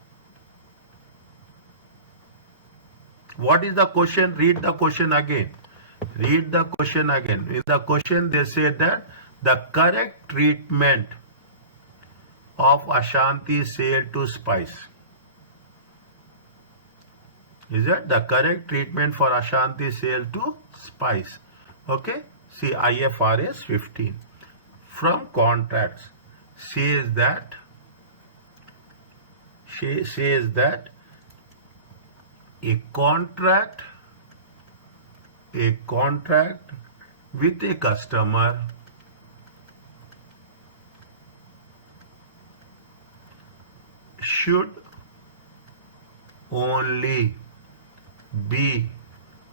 What is the question? Read the question again. Read the question again. In the question, they say that the correct treatment of Ashanti sale to Spice. Is it the correct treatment for Ashanti sale to Spice? Okay. See, IFRS 15 from contracts says that a contract with a customer should only be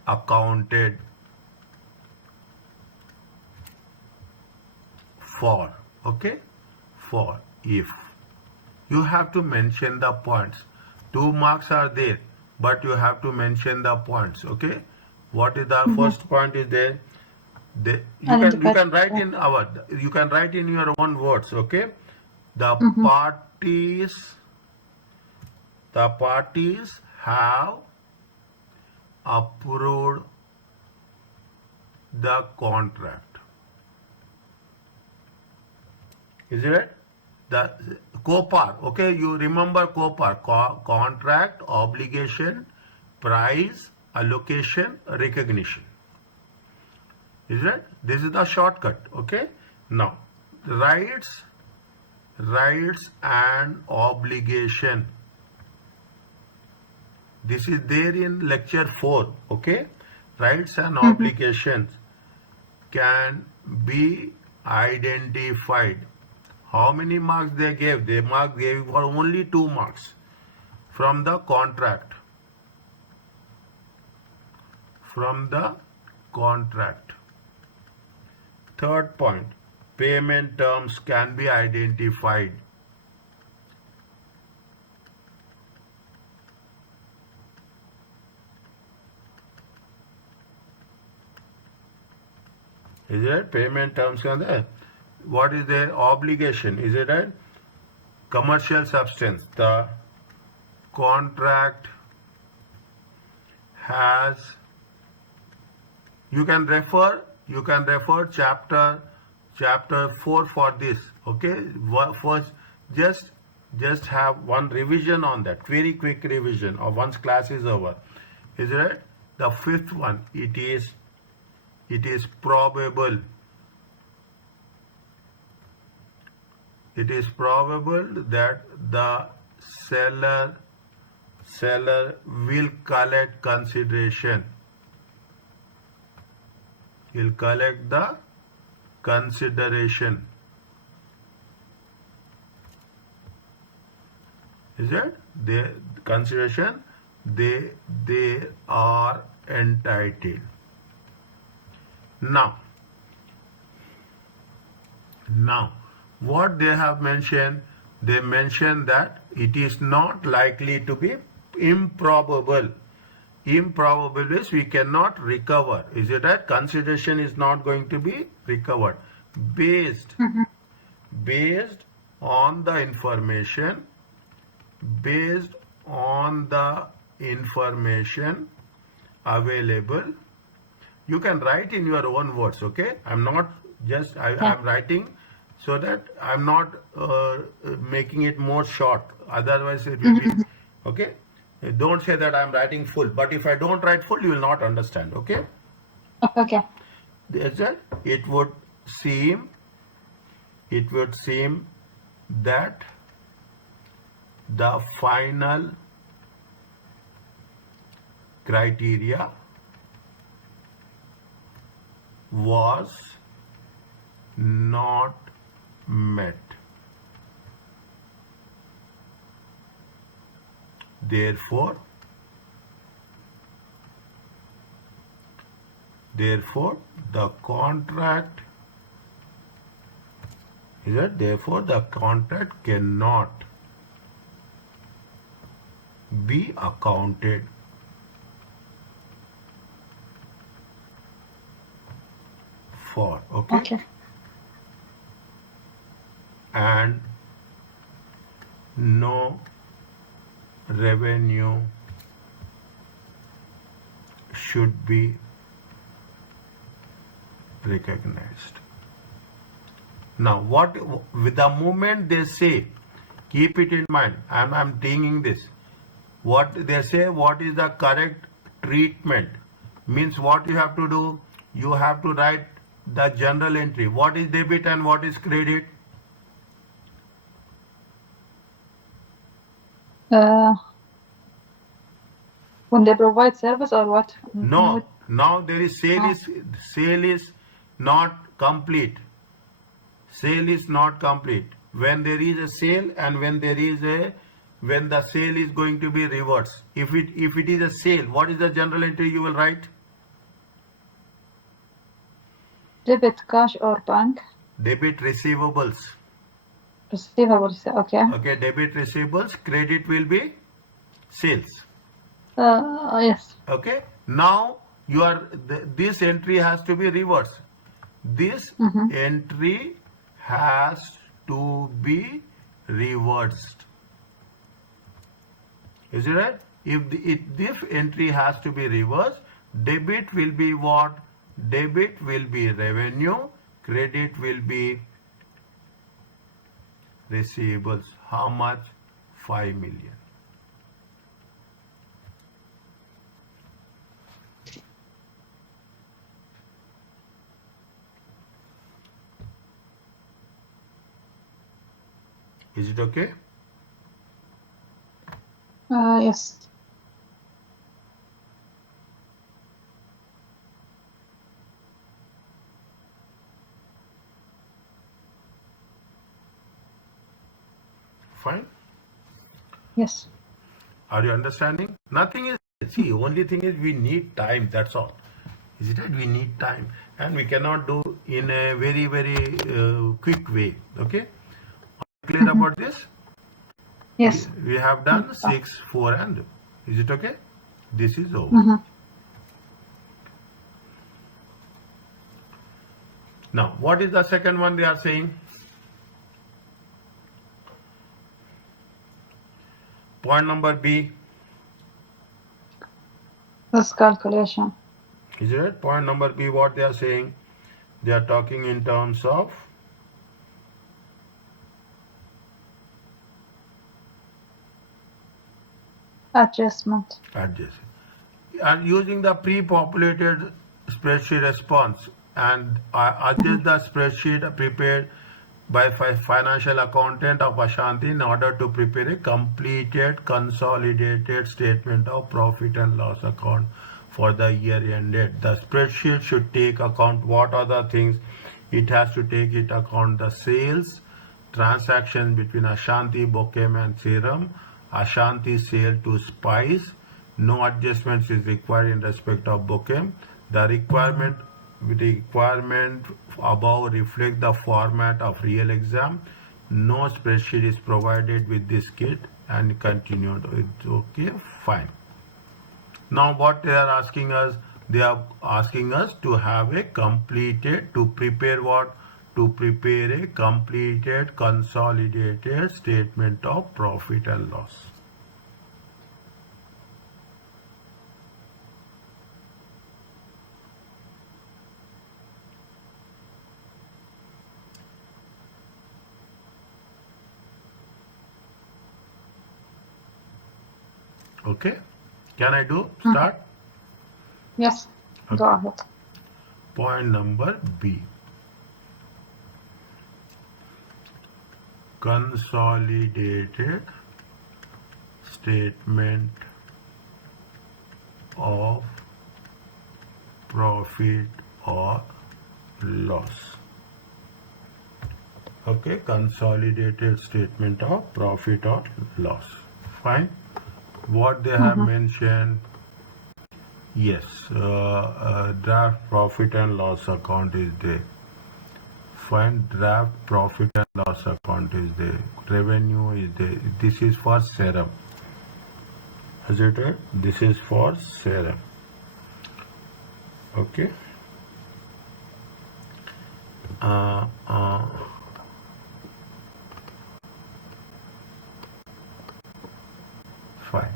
accounted for, okay, for if. You have to mention the points. 2 marks are there, but you have to mention the points, okay. What is the first point is there? You can write in your own words, okay. The parties have approved the contract. Is it? The COPAR, okay, you remember COPAR, contract, obligation, price, allocation, recognition. Is it? This is the shortcut, okay. Now, rights and obligation. This is there in lecture 4, okay. Rights and obligations can be identified. How many marks they gave? They gave for only 2 marks from the contract. From the contract. Third point, payment terms can be identified. Is it? Payment terms can there. What is their obligation? Is it a commercial substance? The contract has, you can refer chapter 4 for this, okay. First, just have one revision on that, very quick revision, or once class is over. Is it? The fifth one, it is probable. It is probable that the seller will collect consideration. He'll collect the consideration. Is it? Consideration they are entitled. Now, what they have mentioned, they mentioned that it is not likely to be improbable. Improbable is we cannot recover. Is it that consideration is not going to be recovered based on the information available. You can write in your own words, okay. I'm not just I'm writing so that I'm not making it more short, otherwise it will be okay. Don't say that I'm writing full, but if I don't write full, you will not understand, okay. Okay. It would seem that the final criteria was not met. Therefore, the contract cannot be accounted for, okay? Okay. And no revenue should be recognized. Now, what with the moment they say, keep it in mind. I'm thinking this. What they say, what is the correct treatment? Means what you have to do, you have to write the general entry. What is debit and what is credit? When they provide service or what? No, now there is sale is not complete. Sale is not complete. When there is a sale and when the sale is going to be reversed. If it is a sale, what is the general entry you will write? Debit, cash, or bank? Debit receivables. Receivables. Okay. Okay, debit receivables. Credit will be sales. Yes. Okay. Now this entry has to be reversed. This entry has to be reversed. Is it right? If entry has to be reversed, debit will be what? Debit will be revenue, credit will be receivables. How much? 5 million. Is it okay? Yes. Fine. Yes. Are you understanding? Nothing is, see, only thing is we need time, that's all. Is it right? We need time and we cannot do in a very, very quick way. Okay? Clear about this? Yes. We have done 6, 4 and is it okay? This is over. Now, what is the second one they are saying? Point number B. This calculation. Is it right? Point number B, what they are saying? They are talking in terms of Adjustment. And using the pre-populated spreadsheet response and adjust the spreadsheet prepared by financial accountant of Ashanti in order to prepare a completed consolidated statement of profit and loss account for the year ended. The spreadsheet should take account what are the things it has to take it account: the sales transaction between Ashanti, Bokem and Serum, Ashanti sale to Spice. No adjustments is required in respect of Bokem. The requirement above reflect the format of real exam. No spreadsheet is provided with this kit and continued. It's okay, fine. Now what they are asking us? They are asking us to have a completed, to prepare what? To prepare a completed consolidated statement of profit and loss. Okay, can I do start? Yes. Okay. Go ahead. Point number B. Consolidated statement of profit or loss. Okay, consolidated statement of profit or loss. Fine. What they have mentioned, yes, draft profit and loss account is there. Fine, draft profit and loss account is there. Revenue is there. This is for Serum. Is it right? This is for Serum. Okay. uh, uh, fine.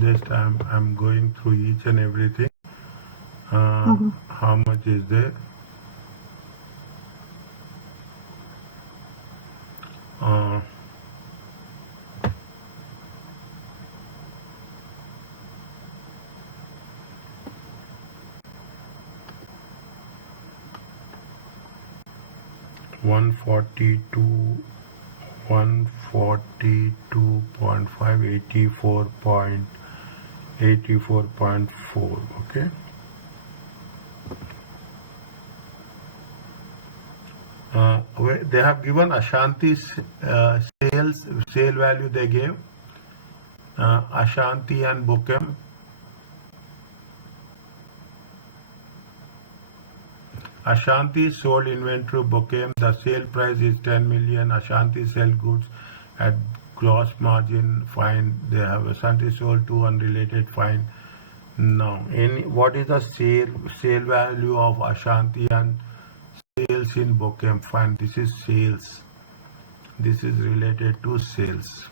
Just I'm going through each and everything. How much is there? Uh, one 142.5 84.4. Okay. They have given Ashanti's sale value they gave. Ashanti and Bokem. Ashanti sold inventory Bokem. The sale price is 10 million. Ashanti sell goods at gross margin fine. They have Ashanti sold two unrelated fine. Now, what is the sale value of Ashanti and sales in Bokem? Fine. This is sales. This is related to sales.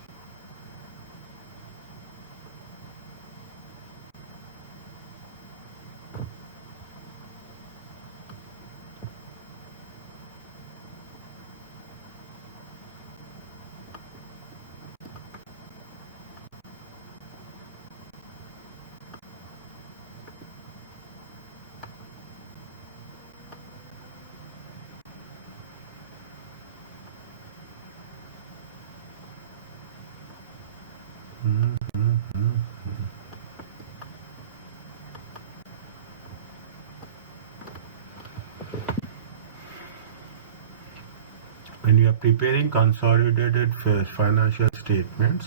When you are preparing consolidated financial statements,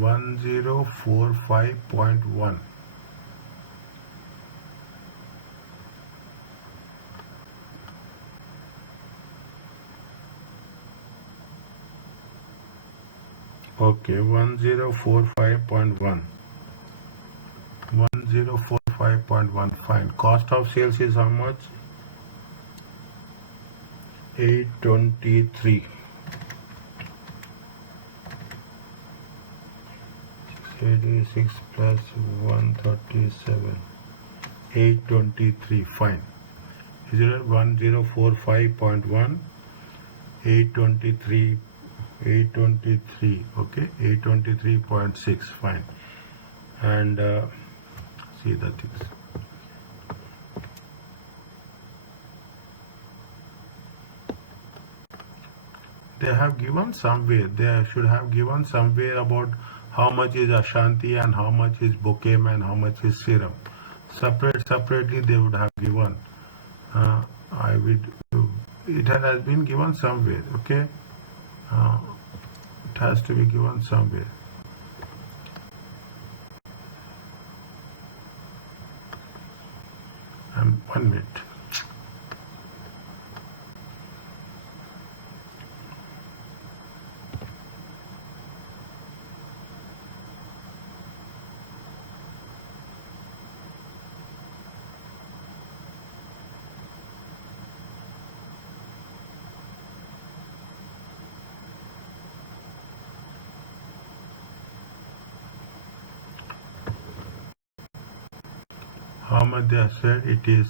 one 1045.1. Okay, 1045.1. 1045.1. Fine. Cost of sales is how much? 823. 86 plus 137. 823. Fine. Is it 1045.1? 823. 823. Okay. 823.6. Fine. And see the things. They have given somewhere. They should have given somewhere about how much is Ashanti and how much is Bokem and how much is Serum. Separately they would have given. I would. It has been given somewhere. Okay. It has to be given somewhere. 1 minute. How much they have said? It is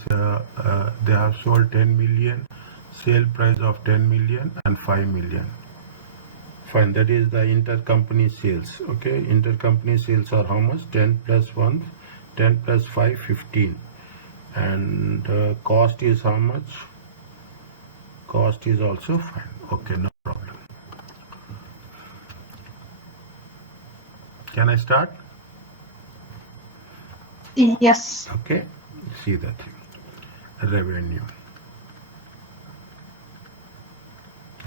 they have sold 10 million, sale price of 10 million and 5 million. Fine, that is the intercompany sales. Okay, intercompany sales are how much? 10 plus 1, 10 plus 5, 15. And cost is how much? Cost is also fine. Okay, no problem. Can I start? Yes. Okay, see the thing. Revenue.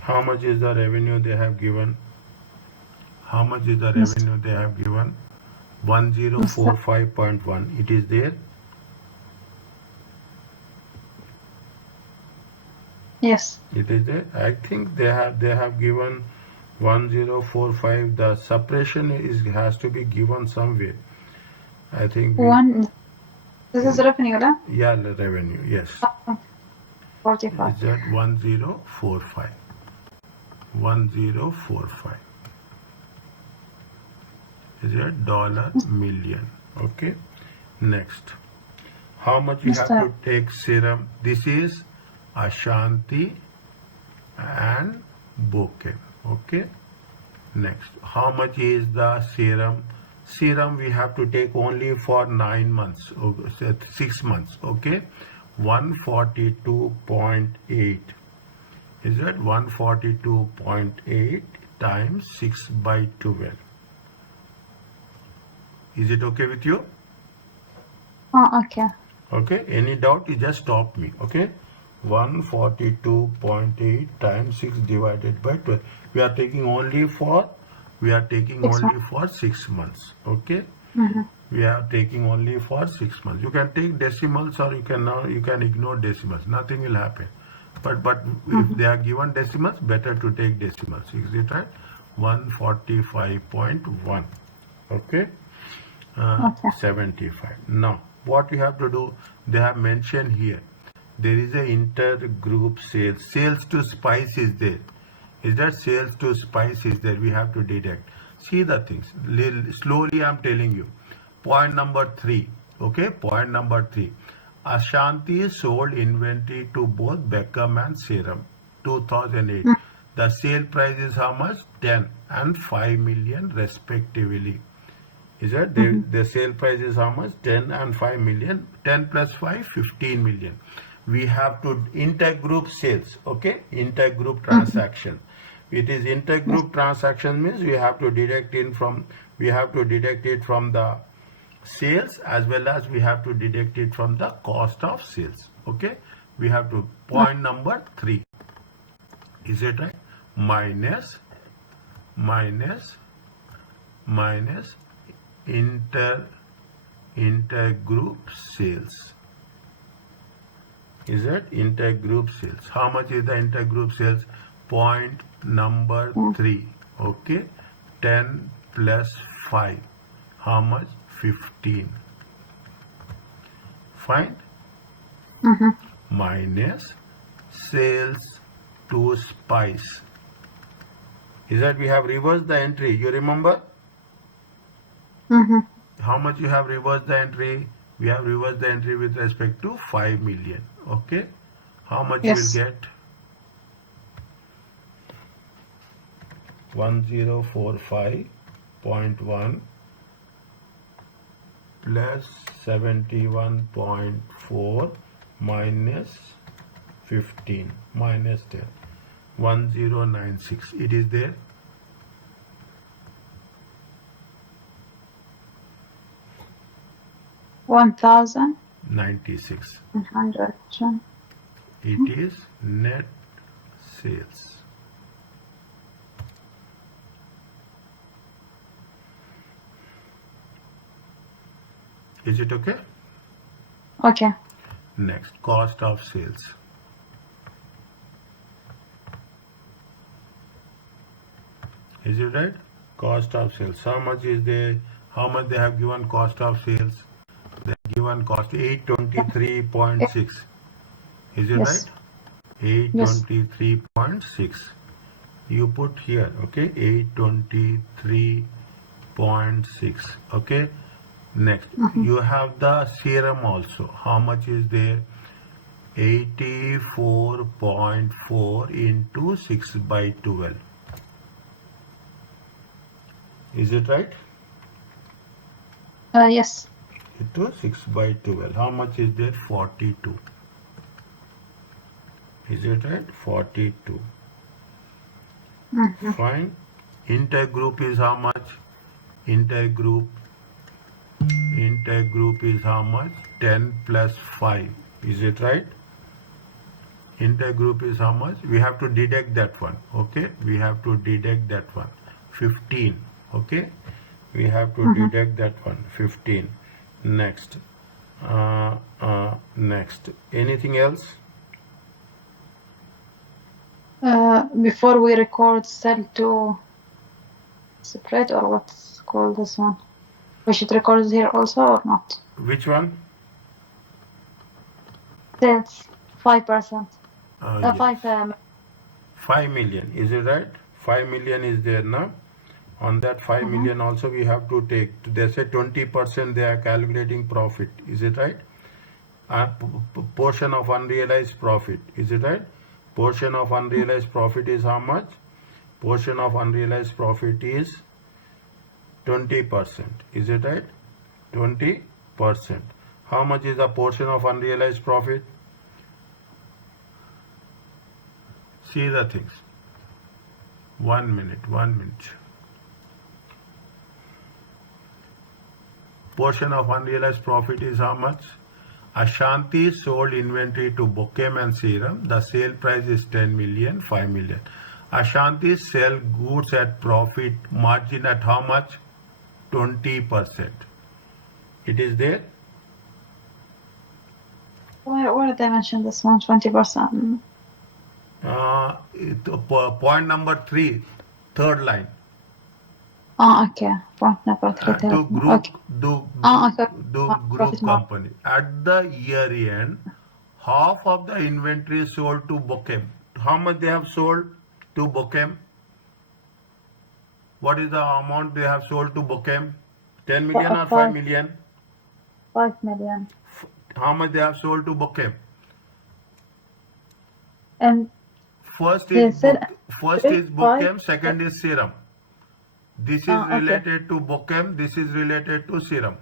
How much is the revenue they have given? How much is the revenue they have given? 1045.1. It is there. Yes. It is there. I think they have given 1045. The suppression has to be given somewhere. I think this is revenue, right? yeah, the revenue, yes. 45. Is that 1045? 1045. Is it $million? Okay. Next. How much you have to take serum? This is Ashanti and bouquet. Okay. Next. How much is the serum? Serum we have to take only for 9 months, 6 months. Okay. 142.8. Is that 142.8 times 6 by 12? Is it okay with you? Okay. Okay. Any doubt? You just stop me. Okay. 142.8 times 6 divided by 12. We are taking only for 6 months. Okay. We are taking only for 6 months. You can take decimals or you can ignore decimals. Nothing will happen. But if they are given decimals, better to take decimals. Is it right? 145.1. Okay. 75. Now, what you have to do? They have mentioned here. There is a intergroup sales. Sales to spice is there. Is that sales to spice is there? We have to deduct. See the things. Slowly I am telling you. Point number 3. Okay. Point number 3. Ashanti sold inventory to both Beckham and Serum. 2008. The sale price is how much? 10 and 5 million respectively. Is that the sale price is how much? 10 and 5 million. 10 plus 5, 15 million. We have to intergroup sales. Okay, intergroup transaction. It is intergroup transaction means we have to deduct it from the sales as well as we have to deduct it from the cost of sales. Okay, we have to point number 3. Is it right? Minus intergroup sales. Is that intergroup sales? How much is the intergroup sales? Point number 3. Okay. 10 plus 5. How much? 15. Fine. Minus sales to spice. Is that we have reversed the entry? You remember? How much you have reversed the entry? We have reversed the entry with respect to 5 million. Okay. How much you will get? 1045.1 plus 71.4 minus 15 minus 10. 1096. It is there. $1,096. It is net sales. Is it okay? Okay. Next, cost of sales. Is it right? Cost of sales. How much is there? How much they have given cost of sales? They have given cost 823.6. Is it right? 823.6. You put here, okay, 823.6. Okay. Next, you have the serum also. How much is there? 84.4 into 6 by 12. Is it right? Yes. Into 6 by 12. How much is there? 42. Is it right? 42. Fine. Intergroup is how much? Intergroup is how much? 10 plus 5. Is it right? Intergroup is how much? We have to deduct that one. Okay, we have to deduct that one. 15. Okay, we have to deduct that one. 15. Next. Next. Anything else? Before we record cell 2 separate, or what's called this one? We should record it here also or not? Which one? Sales 5%. Yes. 5 5 million. Is it right? 5 million is there now. On that 5 million also we have to take. They say 20% they are calculating profit. Is it right? Portion of unrealized profit. Is it right? Portion of unrealized profit is how much? Portion of unrealized profit is 20%. Is it right? 20%. How much is the portion of unrealized profit? See the things. 1 minute, 1 minute. Portion of unrealized profit is how much? Ashanti sold inventory to Bokem and Serum. The sale price is 10 million, 5 million. Ashanti sell goods at profit margin at how much? 20%. It is there? Where did I mention this one? 20%. Point number 3, third line. Okay. Point number 3. To group, okay. Group company. At the year end, half of the inventory is sold to Bokem. How much they have sold to Bokem? What is the amount they have sold to Bokem? 10 million or 5 million? 5 million. How much they have sold to Bokem? And first is Bokem, second is Serum. This is related to Bokem, this is related to Serum.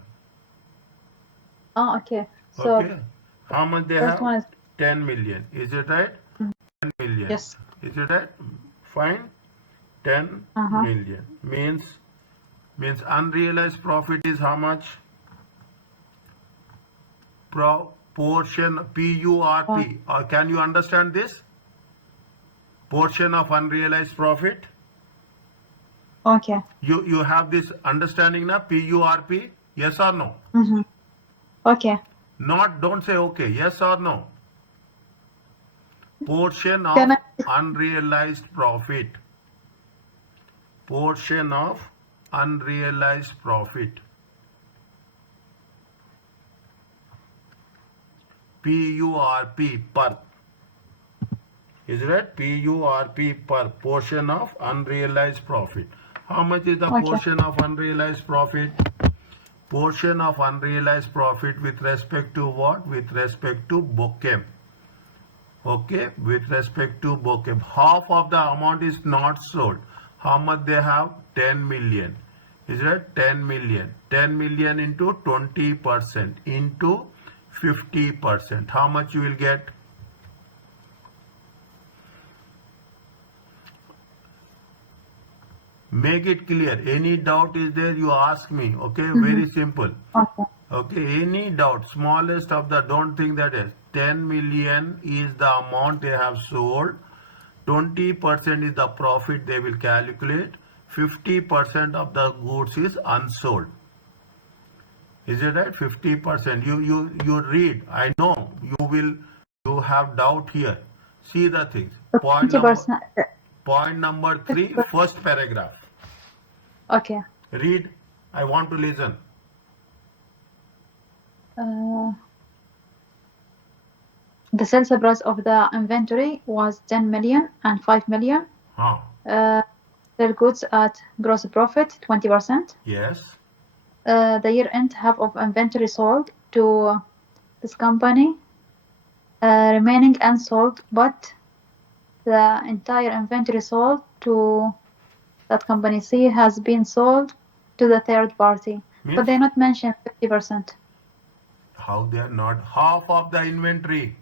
Okay. So okay. How much they have? 10 million. Is it right? 10 million. Yes. Is it right? Fine. 10 million. Means unrealized profit is how much? Portion PURP. Can you understand this? Portion of unrealized profit. Okay. You have this understanding now? PURP. Yes or no? Okay. Don't say okay. Yes or no? Portion of unrealized profit. Portion of unrealized profit. PURP per. Is it right? PURP per. Portion of unrealized profit. How much is the portion of unrealized profit? Portion of unrealized profit with respect to what? With respect to Bokem. Okay, with respect to Bokem. Half of the amount is not sold. How much they have? 10 million. Is that 10 million? 10 million into 20% into 50%. How much you will get? Make it clear. Any doubt is there, you ask me. Okay, very simple. Okay, any doubt, smallest of the, don't think that is. 10 million is the amount they have sold. 20% is the profit they will calculate. 50% of the goods is unsold. Is it right? 50%. You read. I know you have doubt here. See the things. Point number 3, first paragraph. Okay. Read. I want to listen. The sales price of the inventory was 10 million and 5 million. Sell goods at gross profit 20%. Yes. the year-end half of inventory sold to this company, remaining unsold, but the entire inventory sold to that company C has been sold to the third party. Means But they not mention 50%. how they are not half of the inventory.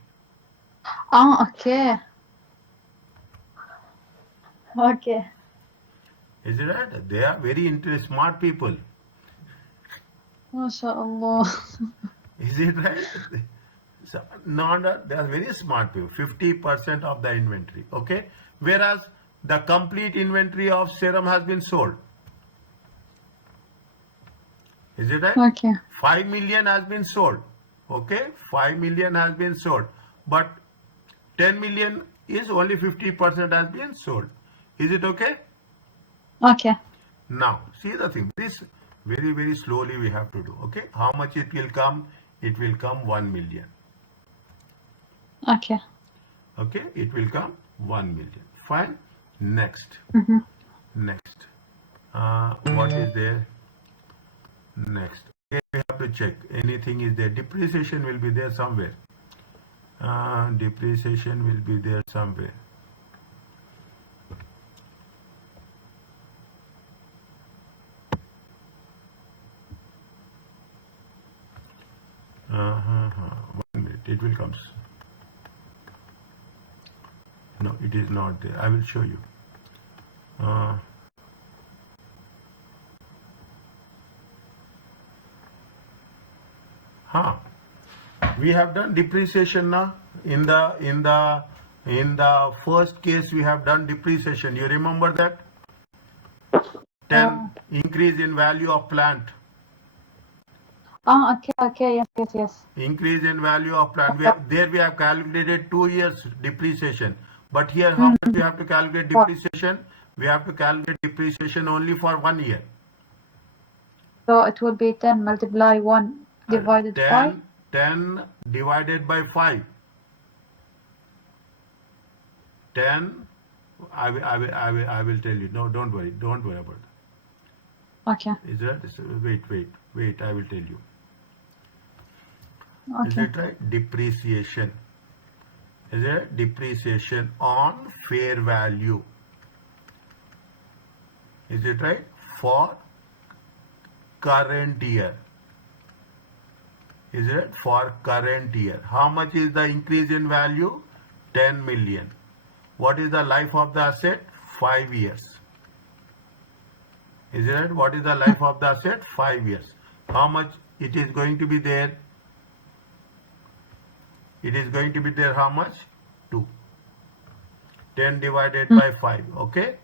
Okay. Okay. Is it right? They are very smart people. MashaAllah. Is it right? So, they are very smart people. 50% of the inventory. Okay. Whereas the complete inventory of serum has been sold. Is it right? Okay. 5 million has been sold. Okay. 5 million has been sold. But 10 million is only 50% has been sold. Is it okay? Okay. Now, see the thing. This very slowly we have to do. Okay. How much it will come? It will come 1 million. Okay. Okay. It will come 1 million. Fine. Next. Mm-hmm. Next. What is there? Next. Okay, we have to check. Anything is there. Depreciation will be there somewhere. Depreciation will be there somewhere. One minute. It will come. No, it is not there. I will show you. We have done depreciation now. In the first case we have done depreciation. You remember that? 10 increase in value of plant. Okay. Yes. Increase in value of plant. There we have calculated 2 years depreciation. But here how much we have to calculate depreciation? We have to calculate depreciation only for 1 year. So it will be 10 multiply 1 divided 5. 10 divided by 5. 10. I will tell you. No, don't worry about that. Okay. Is that? Wait. I will tell you. Okay. Is it right? Depreciation. Is it depreciation on fair value? Is it right? For current year. Is it for current year? How much is the increase in value? 10 million. What is the life of the asset? 5 years. Is it right? What is the life of the asset? 5 years. How much it is going to be there? It is going to be there how much? 2. 10 divided by 5. Okay?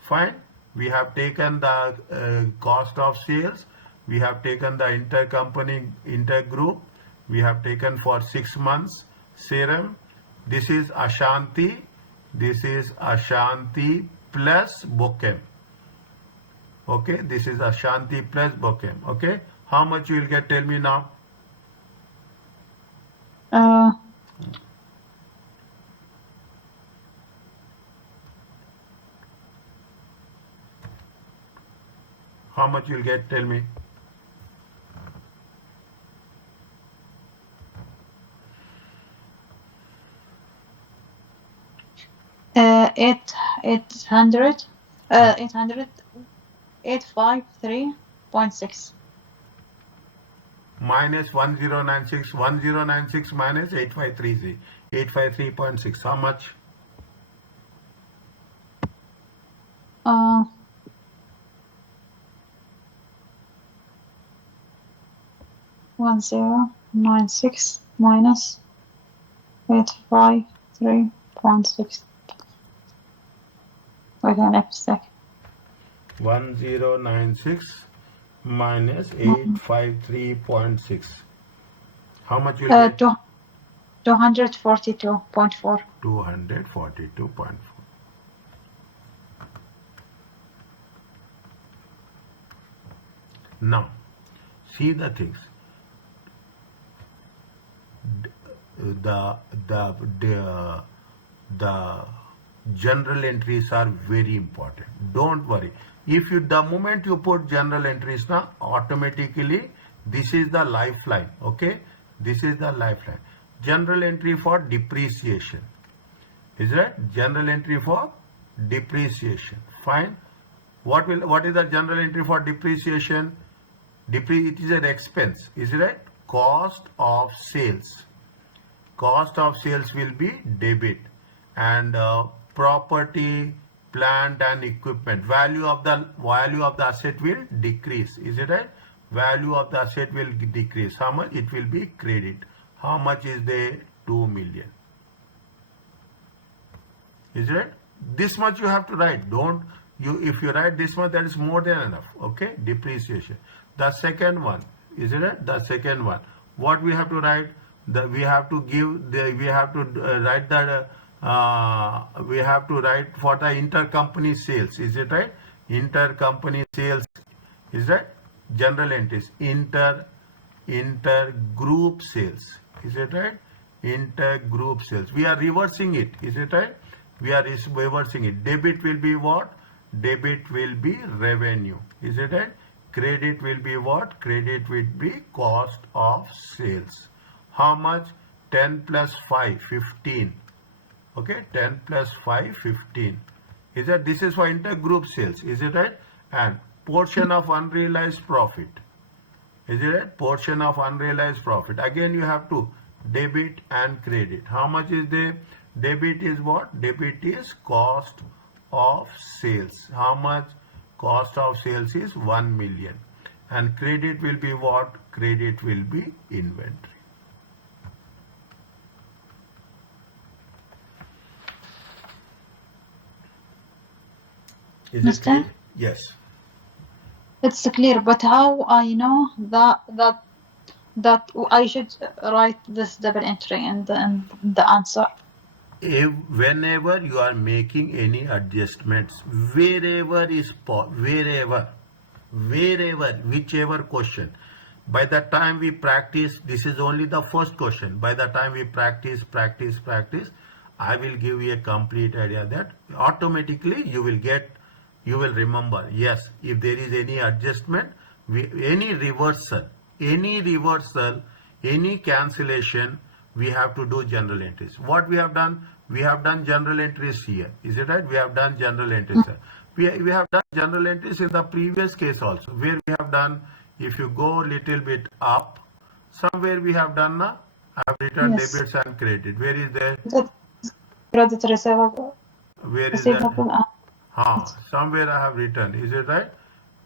Fine. We have taken the cost of sales. We have taken the intercompany, intergroup. We have taken for 6 months serum. This is Ashanti. This is Ashanti plus Bokem. Okay, this is Ashanti plus Bokem. Okay, how much you will get? Tell me now. How much you will get? Tell me. Eight hundred 853.6 minus 1096 minus 8533 853.6. How much? 1096 minus 853.6. Wait a second. 1096 minus 853.6. How much will get? 242.4. 242.4. Now, see the things. The general entries are very important. Don't worry. If you, the moment you put general entries now, automatically this is the lifeline. Okay, this is the lifeline. General entry for depreciation. Is that general entry for depreciation? Fine. What is the general entry for depreciation? It is an expense. Is it right? Cost of sales. Cost of sales will be debit, and property, plant and equipment, value of the asset will decrease. Is it right? Value of the asset will decrease. How much? It will be credit. How much is there? 2 million. Is it? This much you have to write. Don't you, if you write this much, that is more than enough. Okay, depreciation. The second one, is it? The second one, what we have to write? We have to give the, we have to write that we have to write for the intercompany sales. Is it right? Intercompany sales. Is that general entries? Intergroup sales. Is it right? Intergroup sales. We are reversing it. Is it right? We are reversing it. Debit will be what? Debit will be revenue. Is it right? Credit will be what? Credit will be cost of sales. How much? 10 plus 5, 15. Okay, 10 plus 5, 15. Is that, this is for intergroup sales. Is it right? And portion of unrealized profit. Is it right? Portion of unrealized profit. Again, you have to debit and credit. How much is there? Debit is what? Debit is cost of sales. How much? Cost of sales is 1 million. And credit will be what? Credit will be inventory. Is it clear? Yes. It's clear, but how I know that I should write this double entry in the answer? Whenever you are making any adjustments, wherever, whichever question, by the time we practice, this is only the first question. By the time we practice, I will give you a complete idea that automatically you will remember. Yes, if there is any adjustment, any reversal, any cancellation, we have to do general entries. What we have done? We have done general entries here. Is it right? We have done general entries. We have done general entries in the previous case also, where we have done, if you go little bit up, somewhere we have done, I have written Yes. debits and credit. Where is there? Credit receivable. Where is that? Somewhere I have written. Is it right?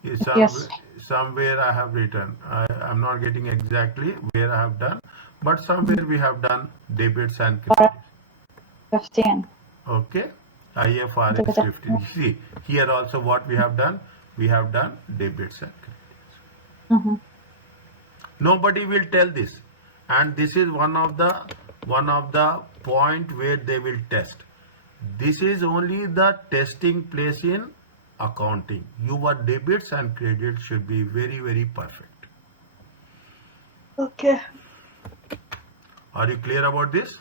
Yes. Somewhere I have written. I'm not getting exactly where I have done, but somewhere we have done debits and credits. 15. Okay, IFRS 15. See, here also what we have done? We have done debits and credits. Nobody will tell this, and this is one of the point where they will test. This is only the testing place in accounting. Your debits and credits should be very, very perfect. Okay. Are you clear about this?